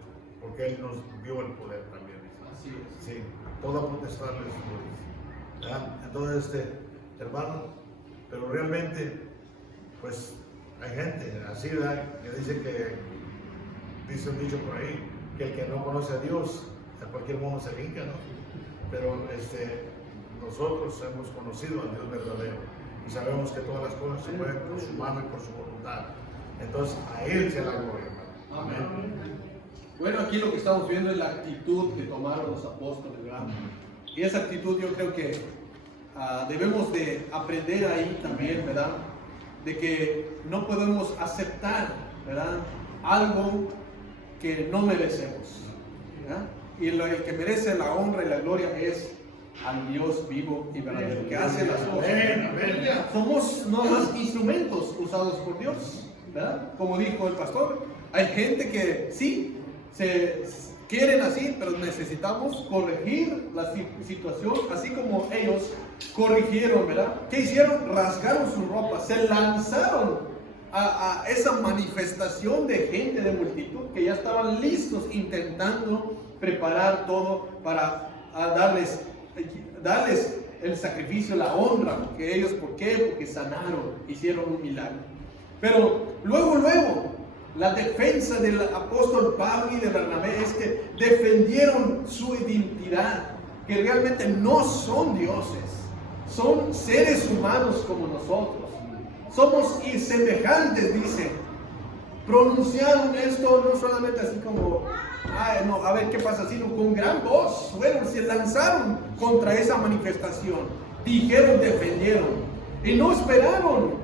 porque Él nos dio el poder también. Así es. Sí, toda potestad le es. Entonces, hermano, pero realmente, pues, hay gente así, ¿verdad?, que dice un dicho por ahí, que el que no conoce a Dios, a cualquier modo se brinca, ¿no? Pero nosotros hemos conocido al Dios verdadero y sabemos que todas las cosas se mueven por su mano y por su voluntad. Entonces, a Él sea la gloria, hermano. Amén. Bueno, aquí lo que estamos viendo es la actitud que tomaron los apóstoles, ¿verdad? Y esa actitud yo creo que debemos de aprender ahí también, ¿verdad? De que no podemos aceptar, ¿verdad?, algo que no merecemos, ¿verdad? Y el que merece la honra y la gloria es al Dios vivo y verdadero, que hace las cosas. Somos no más instrumentos usados por Dios, ¿verdad? Como dijo el pastor, hay gente que sí, se quieren así, pero necesitamos corregir la situación, así como ellos corrigieron, ¿verdad? ¿Qué hicieron? Rasgaron su ropa, se lanzaron a esa manifestación de gente, de multitud, que ya estaban listos intentando preparar todo para darles el sacrificio, la honra, porque ellos, ¿por qué? Porque sanaron, hicieron un milagro. Pero luego, la defensa del apóstol Pablo y de Bernabé es que defendieron su identidad, que realmente no son dioses, son seres humanos como nosotros, somos insemejantes, dice. Pronunciaron esto no solamente así como, no, a ver qué pasa, sino con gran voz, se lanzaron contra esa manifestación, dijeron, defendieron, y no esperaron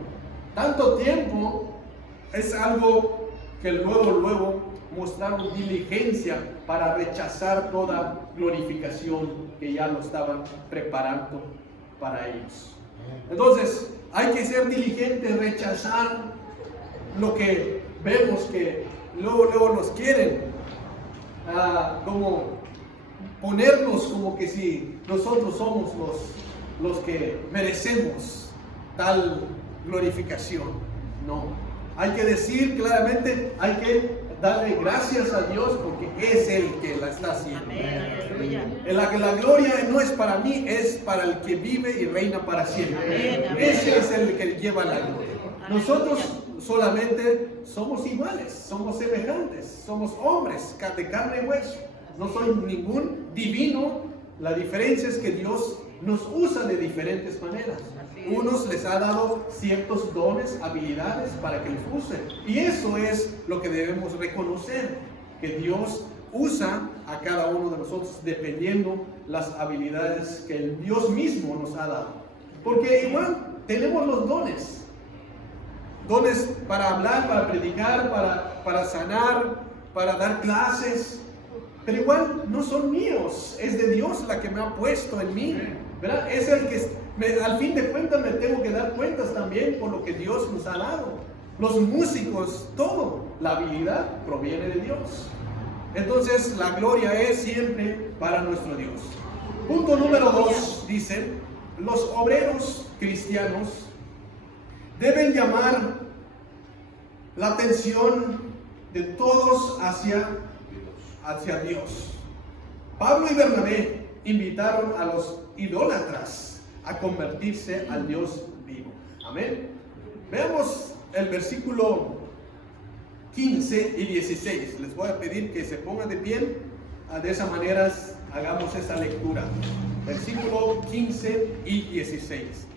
tanto tiempo. Es algo que luego mostraron diligencia para rechazar toda glorificación que ya lo estaban preparando para ellos. Entonces, hay que ser diligentes, rechazar lo que vemos que luego nos quieren, como ponernos como que si nosotros somos los que merecemos tal glorificación. No, hay que decir claramente, hay que darle gracias a Dios porque es Él que la está haciendo. La gloria no es para mí, es para el que vive y reina para siempre. Ese es el que lleva la gloria. Nosotros solamente somos iguales, somos semejantes, somos hombres de carne y hueso. No soy ningún divino. La diferencia es que Dios nos usa de diferentes maneras. Unos les ha dado ciertos dones, habilidades para que les use. Y eso es lo que debemos reconocer, que Dios usa a cada uno de nosotros dependiendo las habilidades que el Dios mismo nos ha dado. Porque igual tenemos los dones. Dones para hablar, para predicar, para sanar, para dar clases. pero igual no son míos, es de Dios la que me ha puesto en mí, ¿verdad? Es el que al fin de cuentas me tengo que dar cuentas también por lo que Dios nos ha dado. Los músicos, todo, la habilidad proviene de Dios. Entonces la gloria es siempre para nuestro Dios. Punto número 2, dice, los obreros cristianos deben llamar la atención de todos hacia Dios. Pablo y Bernabé invitaron a los idólatras a convertirse al Dios vivo. Amén. Veamos el versículo 15 y 16. Les voy a pedir que se pongan de pie. De esa manera hagamos esa lectura. Versículo 15 y 16.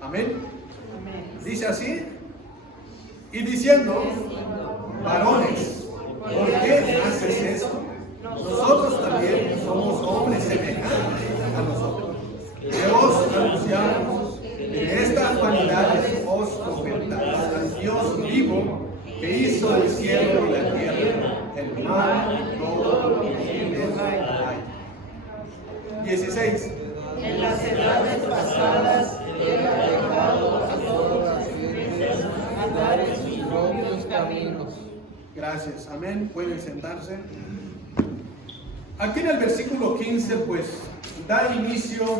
Amén. Dice así. Y diciendo, varones, ¿por qué haces esto? Nosotros también somos hombres semejantes a nosotros. Que os anunciamos que estas vanidades os convertáis al Dios vivo que hizo el cielo y la tierra, el mar, todo lo que tiene hay. 16. En las edades pasadas era dejado a todos los vivientes andar en sus propios caminos. Gracias, amén. Pueden sentarse. Aquí en el versículo 15, pues, da inicio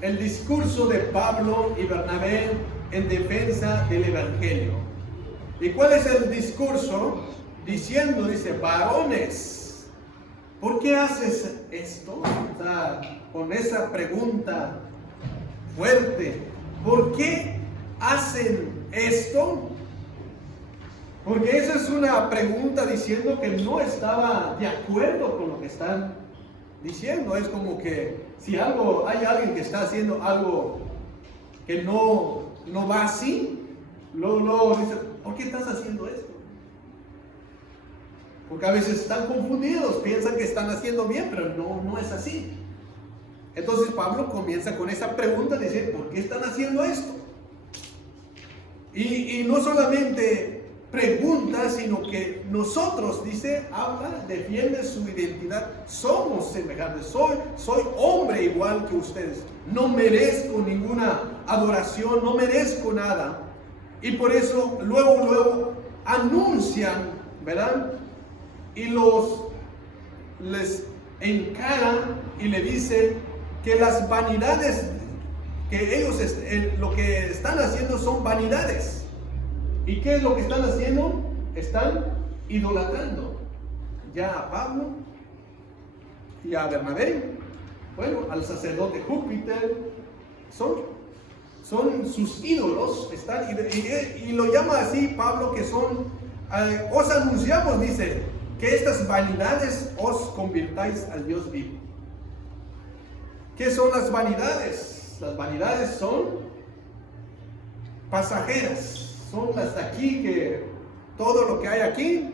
el discurso de Pablo y Bernabé en defensa del Evangelio. ¿Y cuál es el discurso? Diciendo, dice, varones, ¿por qué haces esto? O sea, con esa pregunta fuerte, ¿por qué hacen esto? Porque esa es una pregunta diciendo que no estaba de acuerdo con lo que están diciendo. Es como que si hay alguien que está haciendo algo que no va así, luego dice, ¿por qué estás haciendo esto? Porque a veces están confundidos, piensan que están haciendo bien, pero no es así. Entonces Pablo comienza con esa pregunta, dice, ¿por qué están haciendo esto? Y no solamente pregunta, sino que nosotros, dice, habla, defiende su identidad, somos semejantes, soy hombre igual que ustedes, no merezco ninguna adoración, no merezco nada, y por eso luego anuncian, ¿verdad? Y les encaran y le dicen que las vanidades que ellos lo que están haciendo son vanidades. ¿Y qué es lo que están haciendo? Están idolatrando ya a Pablo y a Bernabé, bueno, al sacerdote Júpiter, son sus ídolos, y lo llama así Pablo, que son, os anunciamos, dice, que estas vanidades os convirtáis al Dios vivo. ¿Qué son las vanidades? Las vanidades son pasajeras. Son las de aquí, que todo lo que hay aquí,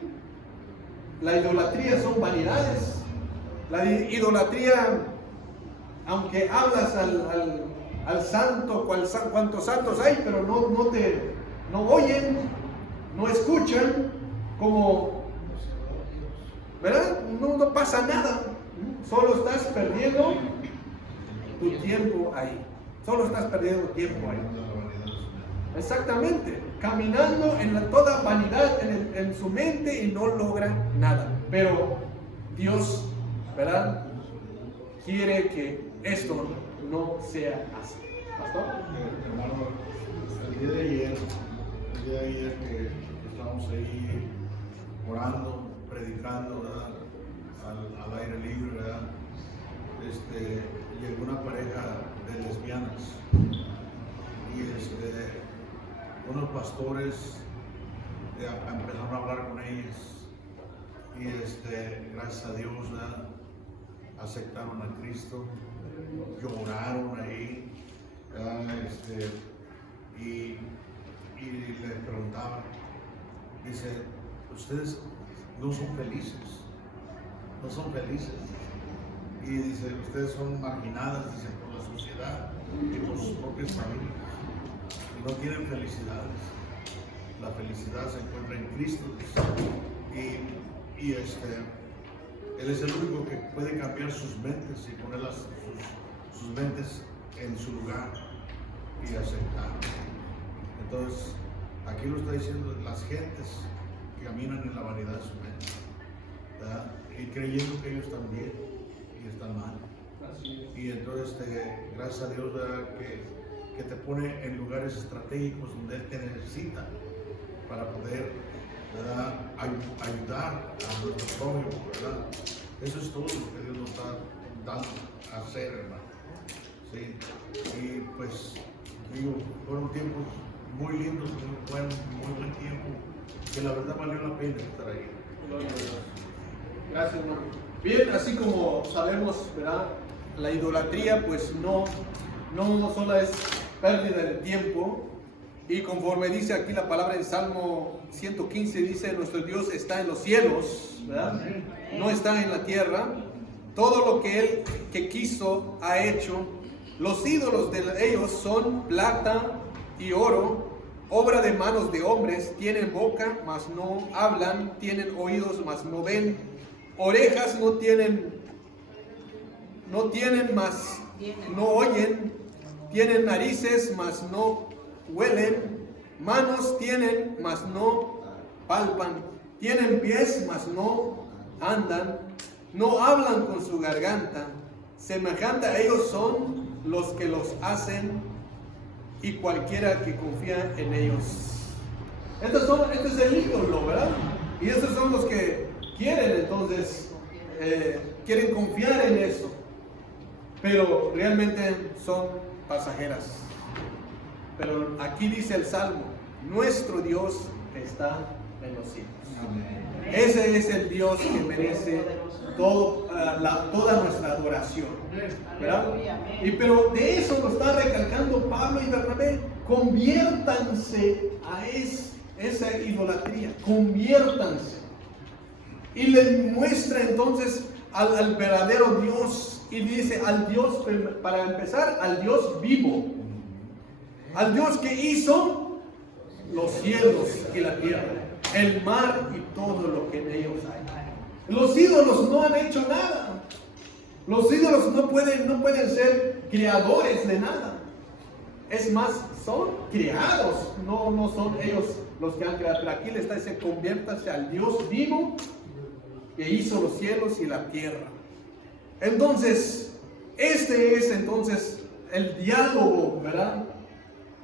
la idolatría son vanidades. La idolatría, aunque hablas al santo, cuantos santos hay, pero no oyen, no escuchan, como, ¿verdad? No pasa nada, solo estás perdiendo tu tiempo ahí, solo estás perdiendo tiempo ahí. Exactamente, caminando en toda vanidad en su mente y no logran nada. Pero Dios, ¿verdad?, quiere que esto no sea así. ¿Pastor? Hermano, el día de ayer que estábamos ahí orando, predicando, ¿verdad?, al aire libre, ¿verdad?, llegó una pareja de lesbianas y unos pastores empezaron a hablar con ellas y gracias a Dios, ¿verdad?, aceptaron a Cristo, lloraron ahí, y les preguntaban, dice, ustedes no son felices, y dice, ustedes son marginadas, dice, por la sociedad y por sus propias familias, y no tienen felicidades. la felicidad se encuentra en Cristo. Y Él es el único que puede cambiar sus mentes y poner sus mentes en su lugar y aceptar. Entonces, aquí lo está diciendo, las gentes que caminan en la vanidad de su mente, ¿verdad? Y creyendo que ellos están bien y están mal. Y entonces, gracias a Dios, ¿verdad? Que te pone en lugares estratégicos donde Él te necesita para poder, ¿verdad?, ayudar a nuestro prójimo, ¿verdad? Eso es todo lo que Dios nos está dando a hacer, hermano. Sí. Y pues, digo, fueron tiempos muy lindos, muy buen tiempo, que la verdad valió la pena estar ahí. Gracias, hermano. Bien, así como sabemos, ¿verdad? La idolatría, pues no solo es pérdida de tiempo, y conforme dice aquí la palabra en Salmo 115, dice, nuestro Dios está en los cielos, ¿verdad? No está en la tierra. Todo lo que Él que quiso ha hecho. Los ídolos de ellos son plata y oro, obra de manos de hombres. Tienen boca, mas no hablan. Tienen oídos, mas no ven. Orejas no tienen, mas no oyen. Tienen narices, mas no huelen. Manos tienen, mas no palpan. Tienen pies, mas no andan. No hablan con su garganta. Semejante a ellos son los que los hacen y cualquiera que confía en ellos. Este es el ídolo, ¿verdad? Y estos son los que quieren, entonces, quieren confiar en eso. Pero realmente son pasajeras. Pero aquí dice el Salmo, nuestro Dios está en los cielos. Ese es el Dios que merece toda nuestra adoración, ¿verdad? Pero de eso lo está recalcando Pablo y Bernabé. Conviértanse a esa idolatría, conviértanse. Y le muestra entonces al verdadero Dios, y dice al Dios, para empezar, al Dios vivo, al Dios que hizo los cielos y la tierra, el mar y todo lo que en ellos hay. Los ídolos no han hecho nada. Los ídolos no pueden ser creadores de nada. Es más, son creados, no son ellos los que han creado. Pero aquí le está diciendo, conviértase al Dios vivo que hizo los cielos y la tierra. Entonces, este es entonces el diálogo, ¿verdad?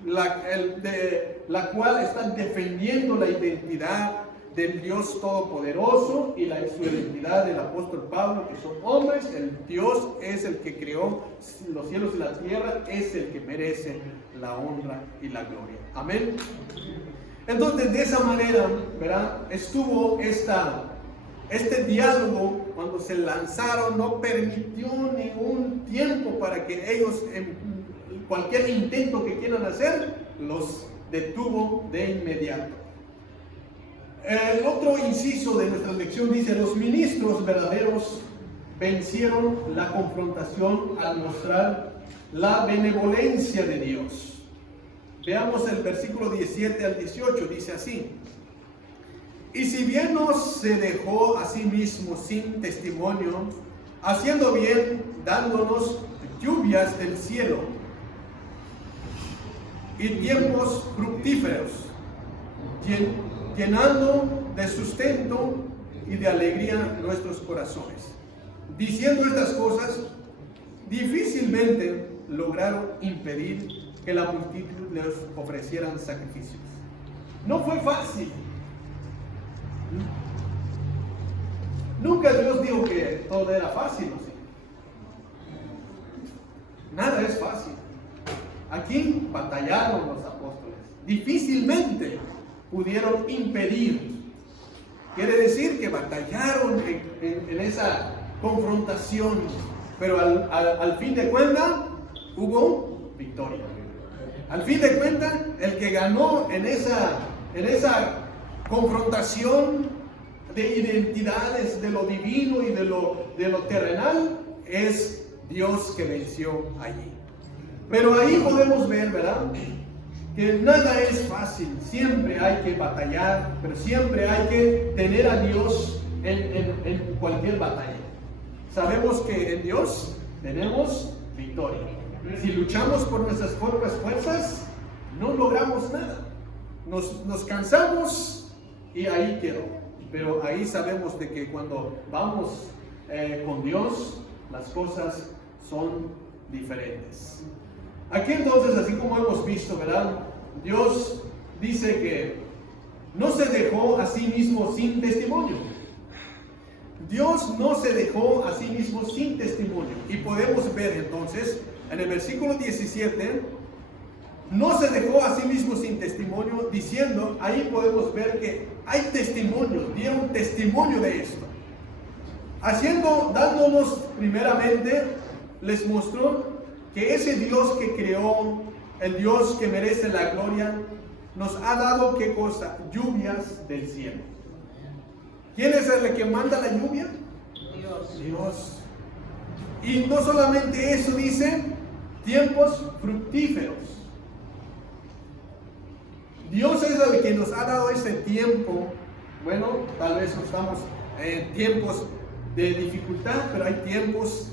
La cual están defendiendo la identidad del Dios Todopoderoso y su identidad del apóstol Pablo, que son hombres. El Dios es el que creó los cielos y la tierra, es el que merece la honra y la gloria. Amén. Entonces, de esa manera, ¿verdad?, estuvo este diálogo. Cuando se lanzaron, no permitió ningún tiempo para que ellos, cualquier intento que quieran hacer, los detuvo de inmediato. El otro inciso de nuestra lección dice, los ministros verdaderos vencieron la confrontación al mostrar la benevolencia de Dios. Veamos el versículo 17 al 18, dice así: y si bien no se dejó a sí mismo sin testimonio, haciendo bien, dándonos lluvias del cielo y tiempos fructíferos, llenando de sustento y de alegría nuestros corazones. Diciendo estas cosas, difícilmente lograron impedir que la multitud les ofrecieran sacrificios. No fue fácil. Nunca Dios dijo que todo era fácil, ¿no? ¿Sí? Nada es fácil. Aquí batallaron los apóstoles. Difícilmente pudieron impedir. Quiere decir que batallaron en esa confrontación, pero al fin de cuentas hubo victoria. Al fin de cuentas, el que ganó en esa confrontación de identidades, de lo divino y de lo terrenal, es Dios que venció allí. Pero ahí podemos ver, ¿verdad?, que nada es fácil, siempre hay que batallar, pero siempre hay que tener a Dios en cualquier batalla. Sabemos que en Dios tenemos victoria. Si luchamos por nuestras propias fuerzas, no logramos nada. Nos cansamos y ahí quedó. Pero ahí sabemos de que cuando vamos con Dios, las cosas son diferentes. Aquí entonces, así como hemos visto, ¿verdad? Dios dice que no se dejó a sí mismo sin testimonio. Dios no se dejó a sí mismo sin testimonio. Y podemos ver entonces, en el versículo 17, no se dejó a sí mismo sin testimonio, diciendo, ahí podemos ver que hay testimonios, dieron testimonio de esto. Dándonos primeramente, les mostró que ese Dios que creó, el Dios que merece la gloria, nos ha dado, ¿qué cosa? Lluvias del cielo. ¿Quién es el que manda la lluvia? Dios. Y no solamente eso, dice, tiempos fructíferos. Dios es el que nos ha dado ese tiempo. Bueno, tal vez estamos en tiempos de dificultad, pero hay tiempos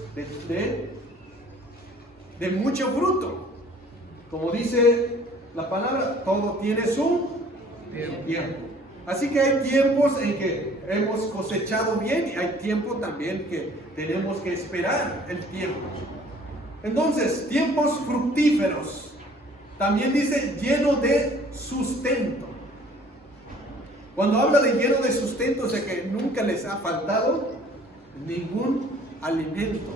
de mucho fruto. Como dice la palabra, todo tiene su tiempo. Así que hay tiempos en que hemos cosechado bien y hay tiempo también que tenemos que esperar el tiempo. Entonces, tiempos fructíferos. También dice lleno de sustento. Cuando habla de lleno de sustento, o sea que nunca les ha faltado ningún alimento.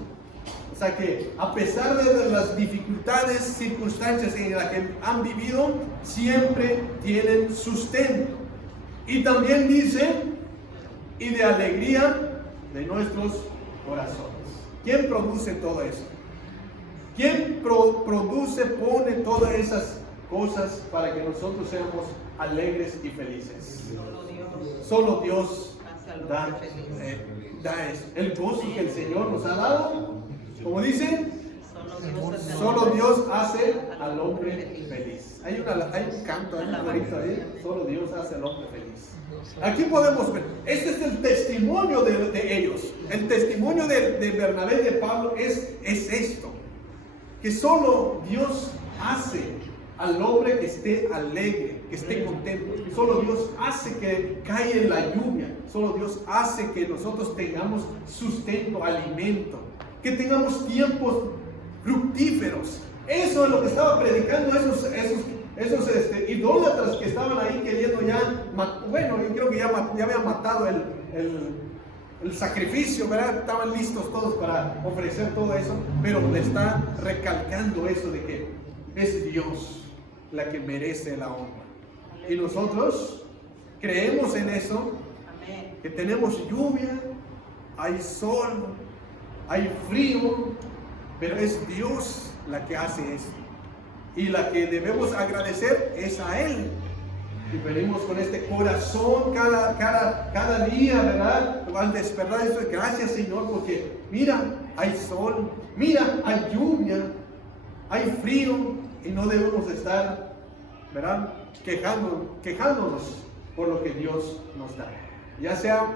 O sea que a pesar de las dificultades, circunstancias en las que han vivido, siempre tienen sustento. Y también dice, y de alegría de nuestros corazones. ¿Quién produce todo eso? ¿Quién pone todas esas cosas para que nosotros seamos alegres y felices? Solo Dios da eso. El gozo que el Señor nos ha dado, como dice, solo Dios hace al hombre feliz. Hay un canto, hay un corito ahí, solo Dios hace al hombre feliz. Aquí podemos ver, este es el testimonio de ellos. El testimonio de Bernabé y de Pablo es esto, que solo Dios hace al hombre que esté alegre, que esté contento. Solo Dios hace que caiga la lluvia. Solo Dios hace que nosotros tengamos sustento, alimento, que tengamos tiempos fructíferos. Eso es lo que estaba predicando esos idólatras que estaban ahí queriendo ya, bueno, yo creo que ya habían matado el sacrificio, ¿verdad? Estaban listos todos para ofrecer todo eso, pero le está recalcando eso de que es Dios la que merece la honra. Y nosotros creemos en eso, que tenemos lluvia, hay sol, hay frío, pero es Dios la que hace esto. Y la que debemos agradecer es a Él. Y venimos con este corazón cada día, ¿verdad? Al despertar eso, gracias Señor, porque mira, hay sol, mira, hay lluvia, hay frío, y no debemos estar, ¿verdad? Quejándonos por lo que Dios nos da. Ya sea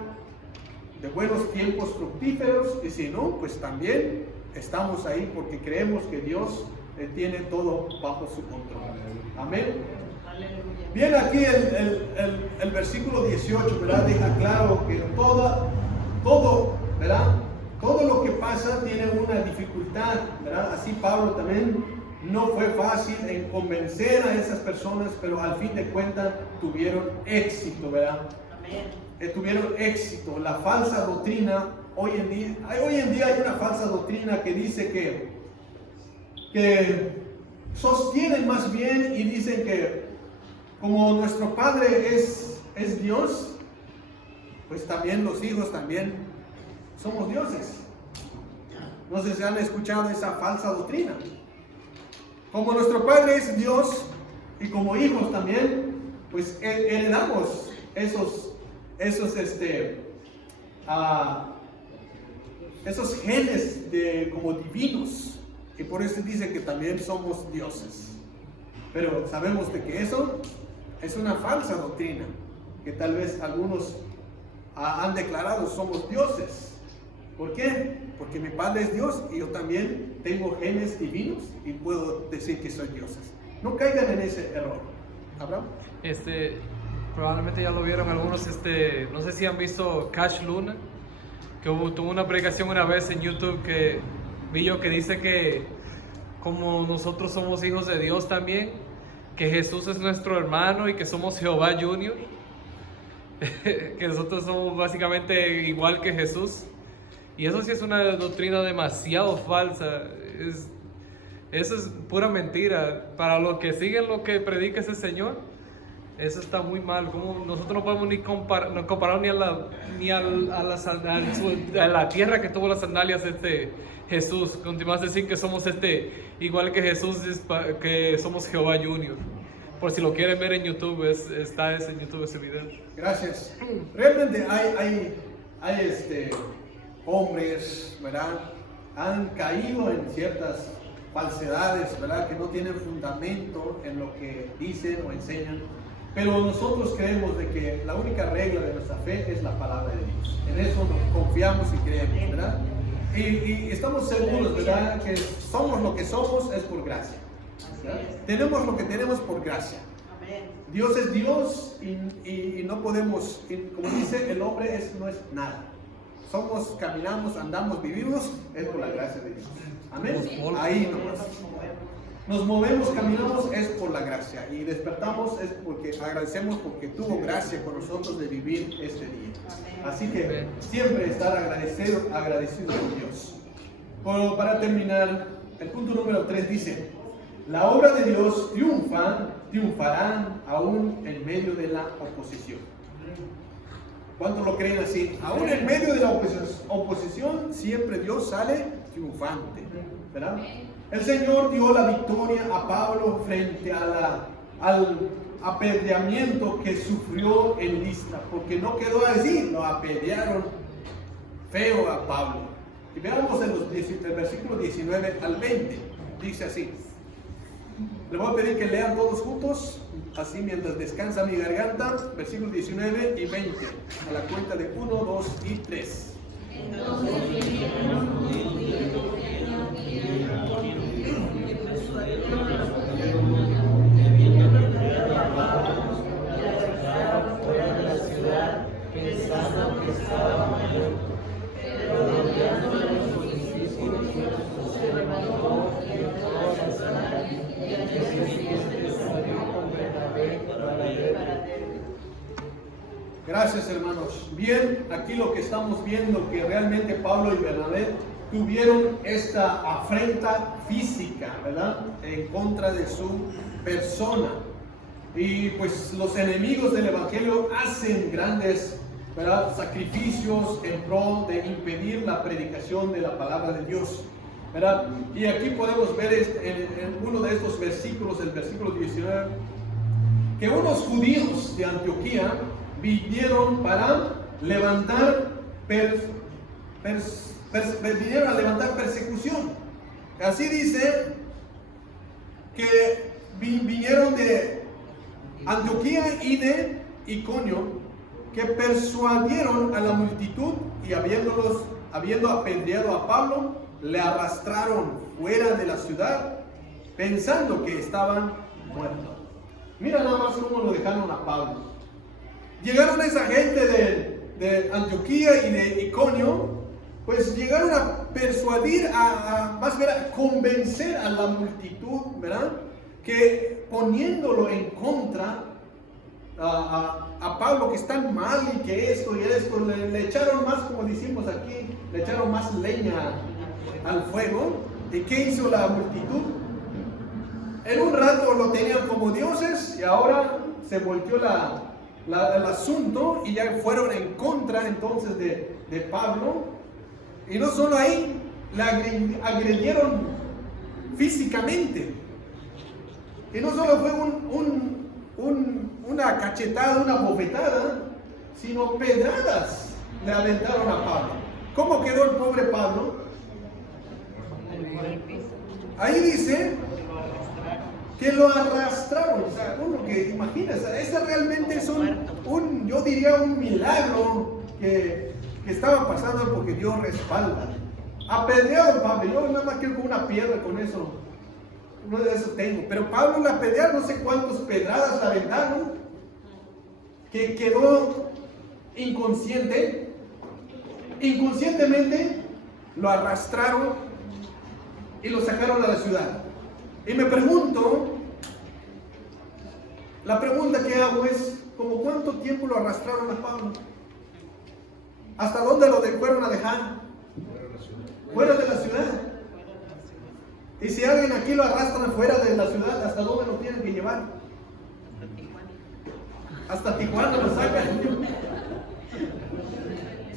de buenos tiempos fructíferos, y si no, pues también estamos ahí porque creemos que Dios tiene todo bajo su control. Amén. Bien, aquí el versículo 18, ¿verdad? Deja claro que todo, ¿verdad? Todo lo que pasa tiene una dificultad, ¿verdad? Así Pablo también no fue fácil en convencer a esas personas, pero al fin de cuentas tuvieron éxito, ¿verdad? Amén. Tuvieron éxito. La falsa doctrina, hoy en día hay una falsa doctrina que dice que sostienen más bien y dicen que como nuestro Padre es Dios, pues también los hijos también somos dioses. No sé si han escuchado esa falsa doctrina. Como nuestro Padre es Dios y como hijos también, pues heredamos esos genes como divinos. Y por eso dice que también somos dioses. Pero sabemos de que eso es una falsa doctrina, que tal vez algunos han declarado somos dioses. ¿Por qué? Porque mi Padre es Dios y yo también tengo genes divinos y puedo decir que soy dioses. No caigan en ese error. ¿Abraham? Probablemente ya lo vieron algunos, no sé si han visto Cash Luna, que tuvo una predicación una vez en YouTube que vi yo que dice que como nosotros somos hijos de Dios también, que Jesús es nuestro hermano y que somos Jehová Junior, que nosotros somos básicamente igual que Jesús. Y eso sí es una doctrina demasiado falsa. Eso es pura mentira. Para los que siguen lo que predica ese Señor, eso está muy mal. Como nosotros no podemos ni comparar ni a la tierra que tuvo las sandalias Jesús. Continuamos a decir que somos igual que Jesús, que somos Jehová Junior. Por si lo quieren ver en YouTube, está en YouTube ese video. Gracias. Realmente hay hombres, ¿verdad? Han caído en ciertas falsedades, ¿verdad? Que no tienen fundamento en lo que dicen o enseñan. Pero nosotros creemos de que la única regla de nuestra fe es la palabra de Dios. En eso nos confiamos y creemos, ¿verdad? Y estamos seguros, ¿verdad? Que somos lo que somos es por gracia, ¿verdad? Tenemos lo que tenemos por gracia. Dios es Dios y no podemos, como dice el hombre, no es nada. Somos, caminamos, andamos, vivimos, es por la gracia de Dios. Amén. Ahí nomás. Nos movemos, caminamos, es por la gracia. Y despertamos, es porque agradecemos porque tuvo gracia con nosotros de vivir este día. Así que siempre estar agradecido con Dios. Pero para terminar, el punto número 3 dice: la obra de Dios triunfarán aún en medio de la oposición. ¿Cuántos lo creen así? Aún en medio de la oposición, siempre Dios sale triunfante, ¿verdad? El Señor dio la victoria a Pablo frente al apedreamiento que sufrió en Listra, porque no quedó así, lo apedrearon feo a Pablo. Y veamos en el versículo 19 al 20, dice así. Le voy a pedir que lean todos juntos, así mientras descansa mi garganta, versículos 19 y 20, a la cuenta de 1, 2 y 3. Gracias, hermanos. Bien, aquí lo que estamos viendo, que realmente Pablo y Bernabé tuvieron esta afrenta física, ¿verdad?, en contra de su persona. Y pues los enemigos del Evangelio hacen grandes, ¿verdad?, sacrificios en pro de impedir la predicación de la palabra de Dios, ¿verdad? Y aquí podemos ver en uno de estos versículos, el versículo 19, que unos judíos de Antioquía vinieron para levantar persecución. Así dice que vinieron de Antioquía y de Iconio, que persuadieron a la multitud y habiendo apedreado a Pablo, le arrastraron fuera de la ciudad pensando que estaban muertos. Mira nada más cómo lo dejaron a Pablo. Llegaron esa gente de Antioquía y de Iconio, pues llegaron a persuadir, más bien a convencer a la multitud, ¿verdad?, que poniéndolo en contra a Pablo, que están mal y que esto y esto, le echaron más, como decimos aquí, le echaron más leña al fuego. ¿Y qué hizo la multitud? En un rato lo tenían como dioses y ahora se volteó el asunto y ya fueron en contra entonces de Pablo. Y no solo ahí, le agredieron físicamente. Y no solo fue una cachetada, una bofetada, sino pedradas le aventaron a Pablo. ¿Cómo quedó el pobre Pablo? Ahí dice que lo arrastraron. O sea, uno que imagina, ese realmente es yo diría un milagro que estaba pasando porque Dios respalda. Apedreado Pablo, yo nada más quiero con una piedra con eso, uno de esos tengo, pero Pablo la apedrearon, no sé cuántas pedradas la aventaron, que quedó inconscientemente lo arrastraron y lo sacaron a la ciudad. Y me pregunto, la pregunta que hago es, ¿cómo cuánto tiempo lo arrastraron a Pablo? ¿Hasta dónde lo fueron a dejar? Fuera de la ciudad. Y si alguien aquí lo arrastran fuera de la ciudad, ¿hasta dónde lo tienen que llevar? Hasta Tijuana lo sacan.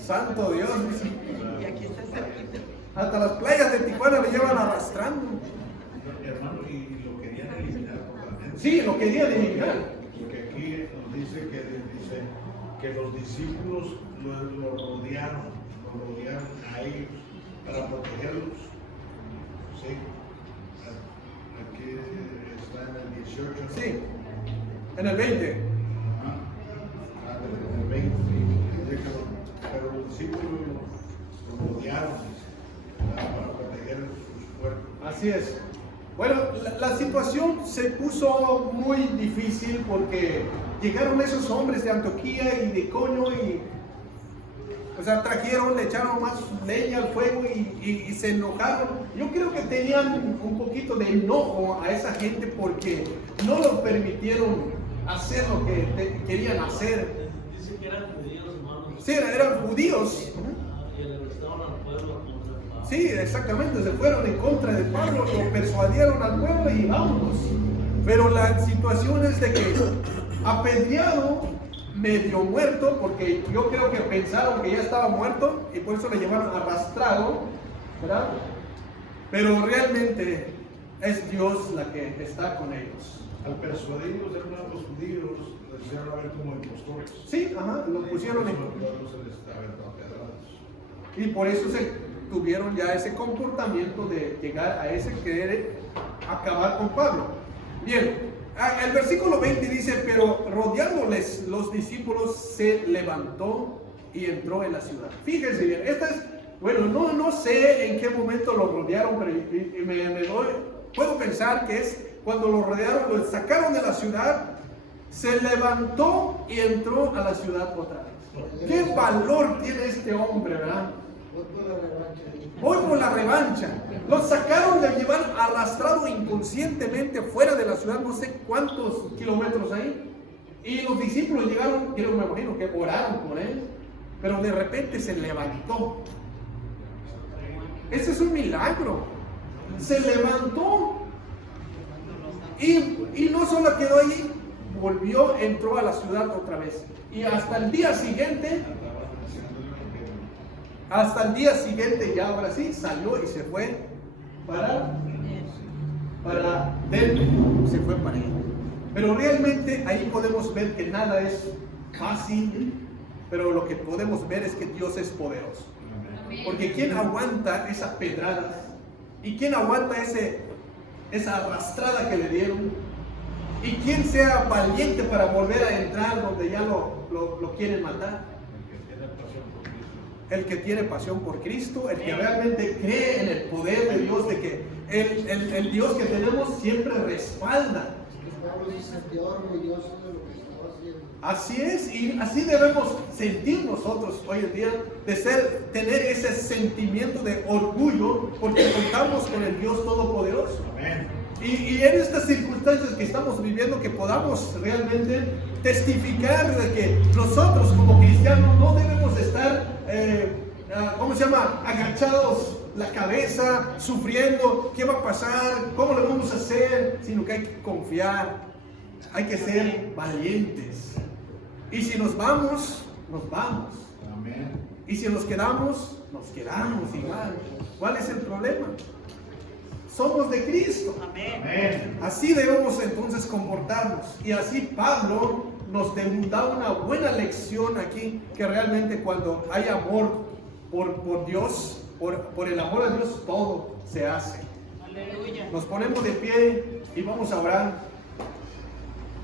Santo Dios. Hasta las playas de Tijuana lo llevan arrastrando. Hermano, y lo querían eliminar totalmente. Sí, lo querían eliminar. Porque aquí nos dice que los discípulos lo rodearon a ellos para protegerlos. Sí. Aquí está en el 18. ¿no? Sí, en el 20. En el 20. Dice pero los discípulos lo rodearon para proteger sus cuerpos. Así es. Bueno, la situación se puso muy difícil porque llegaron esos hombres de Antioquía y de Iconio y o sea, le echaron más leña al fuego y se enojaron. Yo creo que tenían un poquito de enojo a esa gente porque no lo permitieron hacer lo que querían hacer. Dice que eran judíos, hermanos. Sí, eran judíos. Y le estaban al pueblo contra Pablo. Sí, exactamente, se fueron en contra de Pablo, lo persuadieron al pueblo y vámonos. Pero la situación es de que apedreado, medio muerto, porque yo creo que pensaron que ya estaba muerto y por eso le llevaron arrastrado, ¿verdad? Pero realmente es Dios la que está con ellos. Al persuadirlos de los judíos, les hicieron a ver como impostores. Sí, ajá, lo pusieron en... Y por eso se tuvieron ya ese comportamiento de llegar a ese querer acabar con Pablo. Bien, el versículo 20 dice, pero rodeándoles los discípulos se levantó y entró en la ciudad. Fíjense bien, bueno, no sé en qué momento lo rodearon, pero puedo pensar que es cuando lo rodearon, lo sacaron de la ciudad, se levantó y entró a la ciudad otra vez. ¿Qué valor tiene este hombre, verdad? Voy por la revancha. Lo sacaron de llevar arrastrado inconscientemente fuera de la ciudad, no sé cuántos kilómetros ahí. Y los discípulos llegaron, yo me imagino que oraron por él, pero de repente se levantó. Ese es un milagro. Se levantó y no solo quedó allí, entró a la ciudad otra vez. Y hasta el día siguiente ya ahora sí salió y se fue para Denver, se fue para allá. Pero realmente ahí podemos ver que nada es fácil, pero lo que podemos ver es que Dios es poderoso. Porque ¿quién aguanta esas pedradas? ¿Y quién aguanta esa arrastrada que le dieron? ¿Y quién sea valiente para volver a entrar donde ya lo quieren matar? El que tiene pasión por Cristo, el que realmente cree en el poder de Dios, de que el Dios que tenemos siempre respalda. Así es, y así debemos sentir nosotros hoy en día, tener ese sentimiento de orgullo, porque contamos con el Dios Todopoderoso. Amén. Y en estas circunstancias que estamos viviendo, que podamos realmente testificar de que nosotros como cristianos no debemos estar, agachados la cabeza, sufriendo, ¿qué va a pasar? ¿Cómo lo vamos a hacer? Sino que hay que confiar, hay que ser valientes. Y si nos vamos, nos vamos. Amén. Y si nos quedamos igual. ¿Cuál es el problema? Somos de Cristo. Amén. Así debemos entonces comportarnos. Y así Pablo nos da una buena lección aquí, que realmente cuando hay amor por Dios, por el amor a Dios, todo se hace. Aleluya. Nos ponemos de pie y vamos a orar.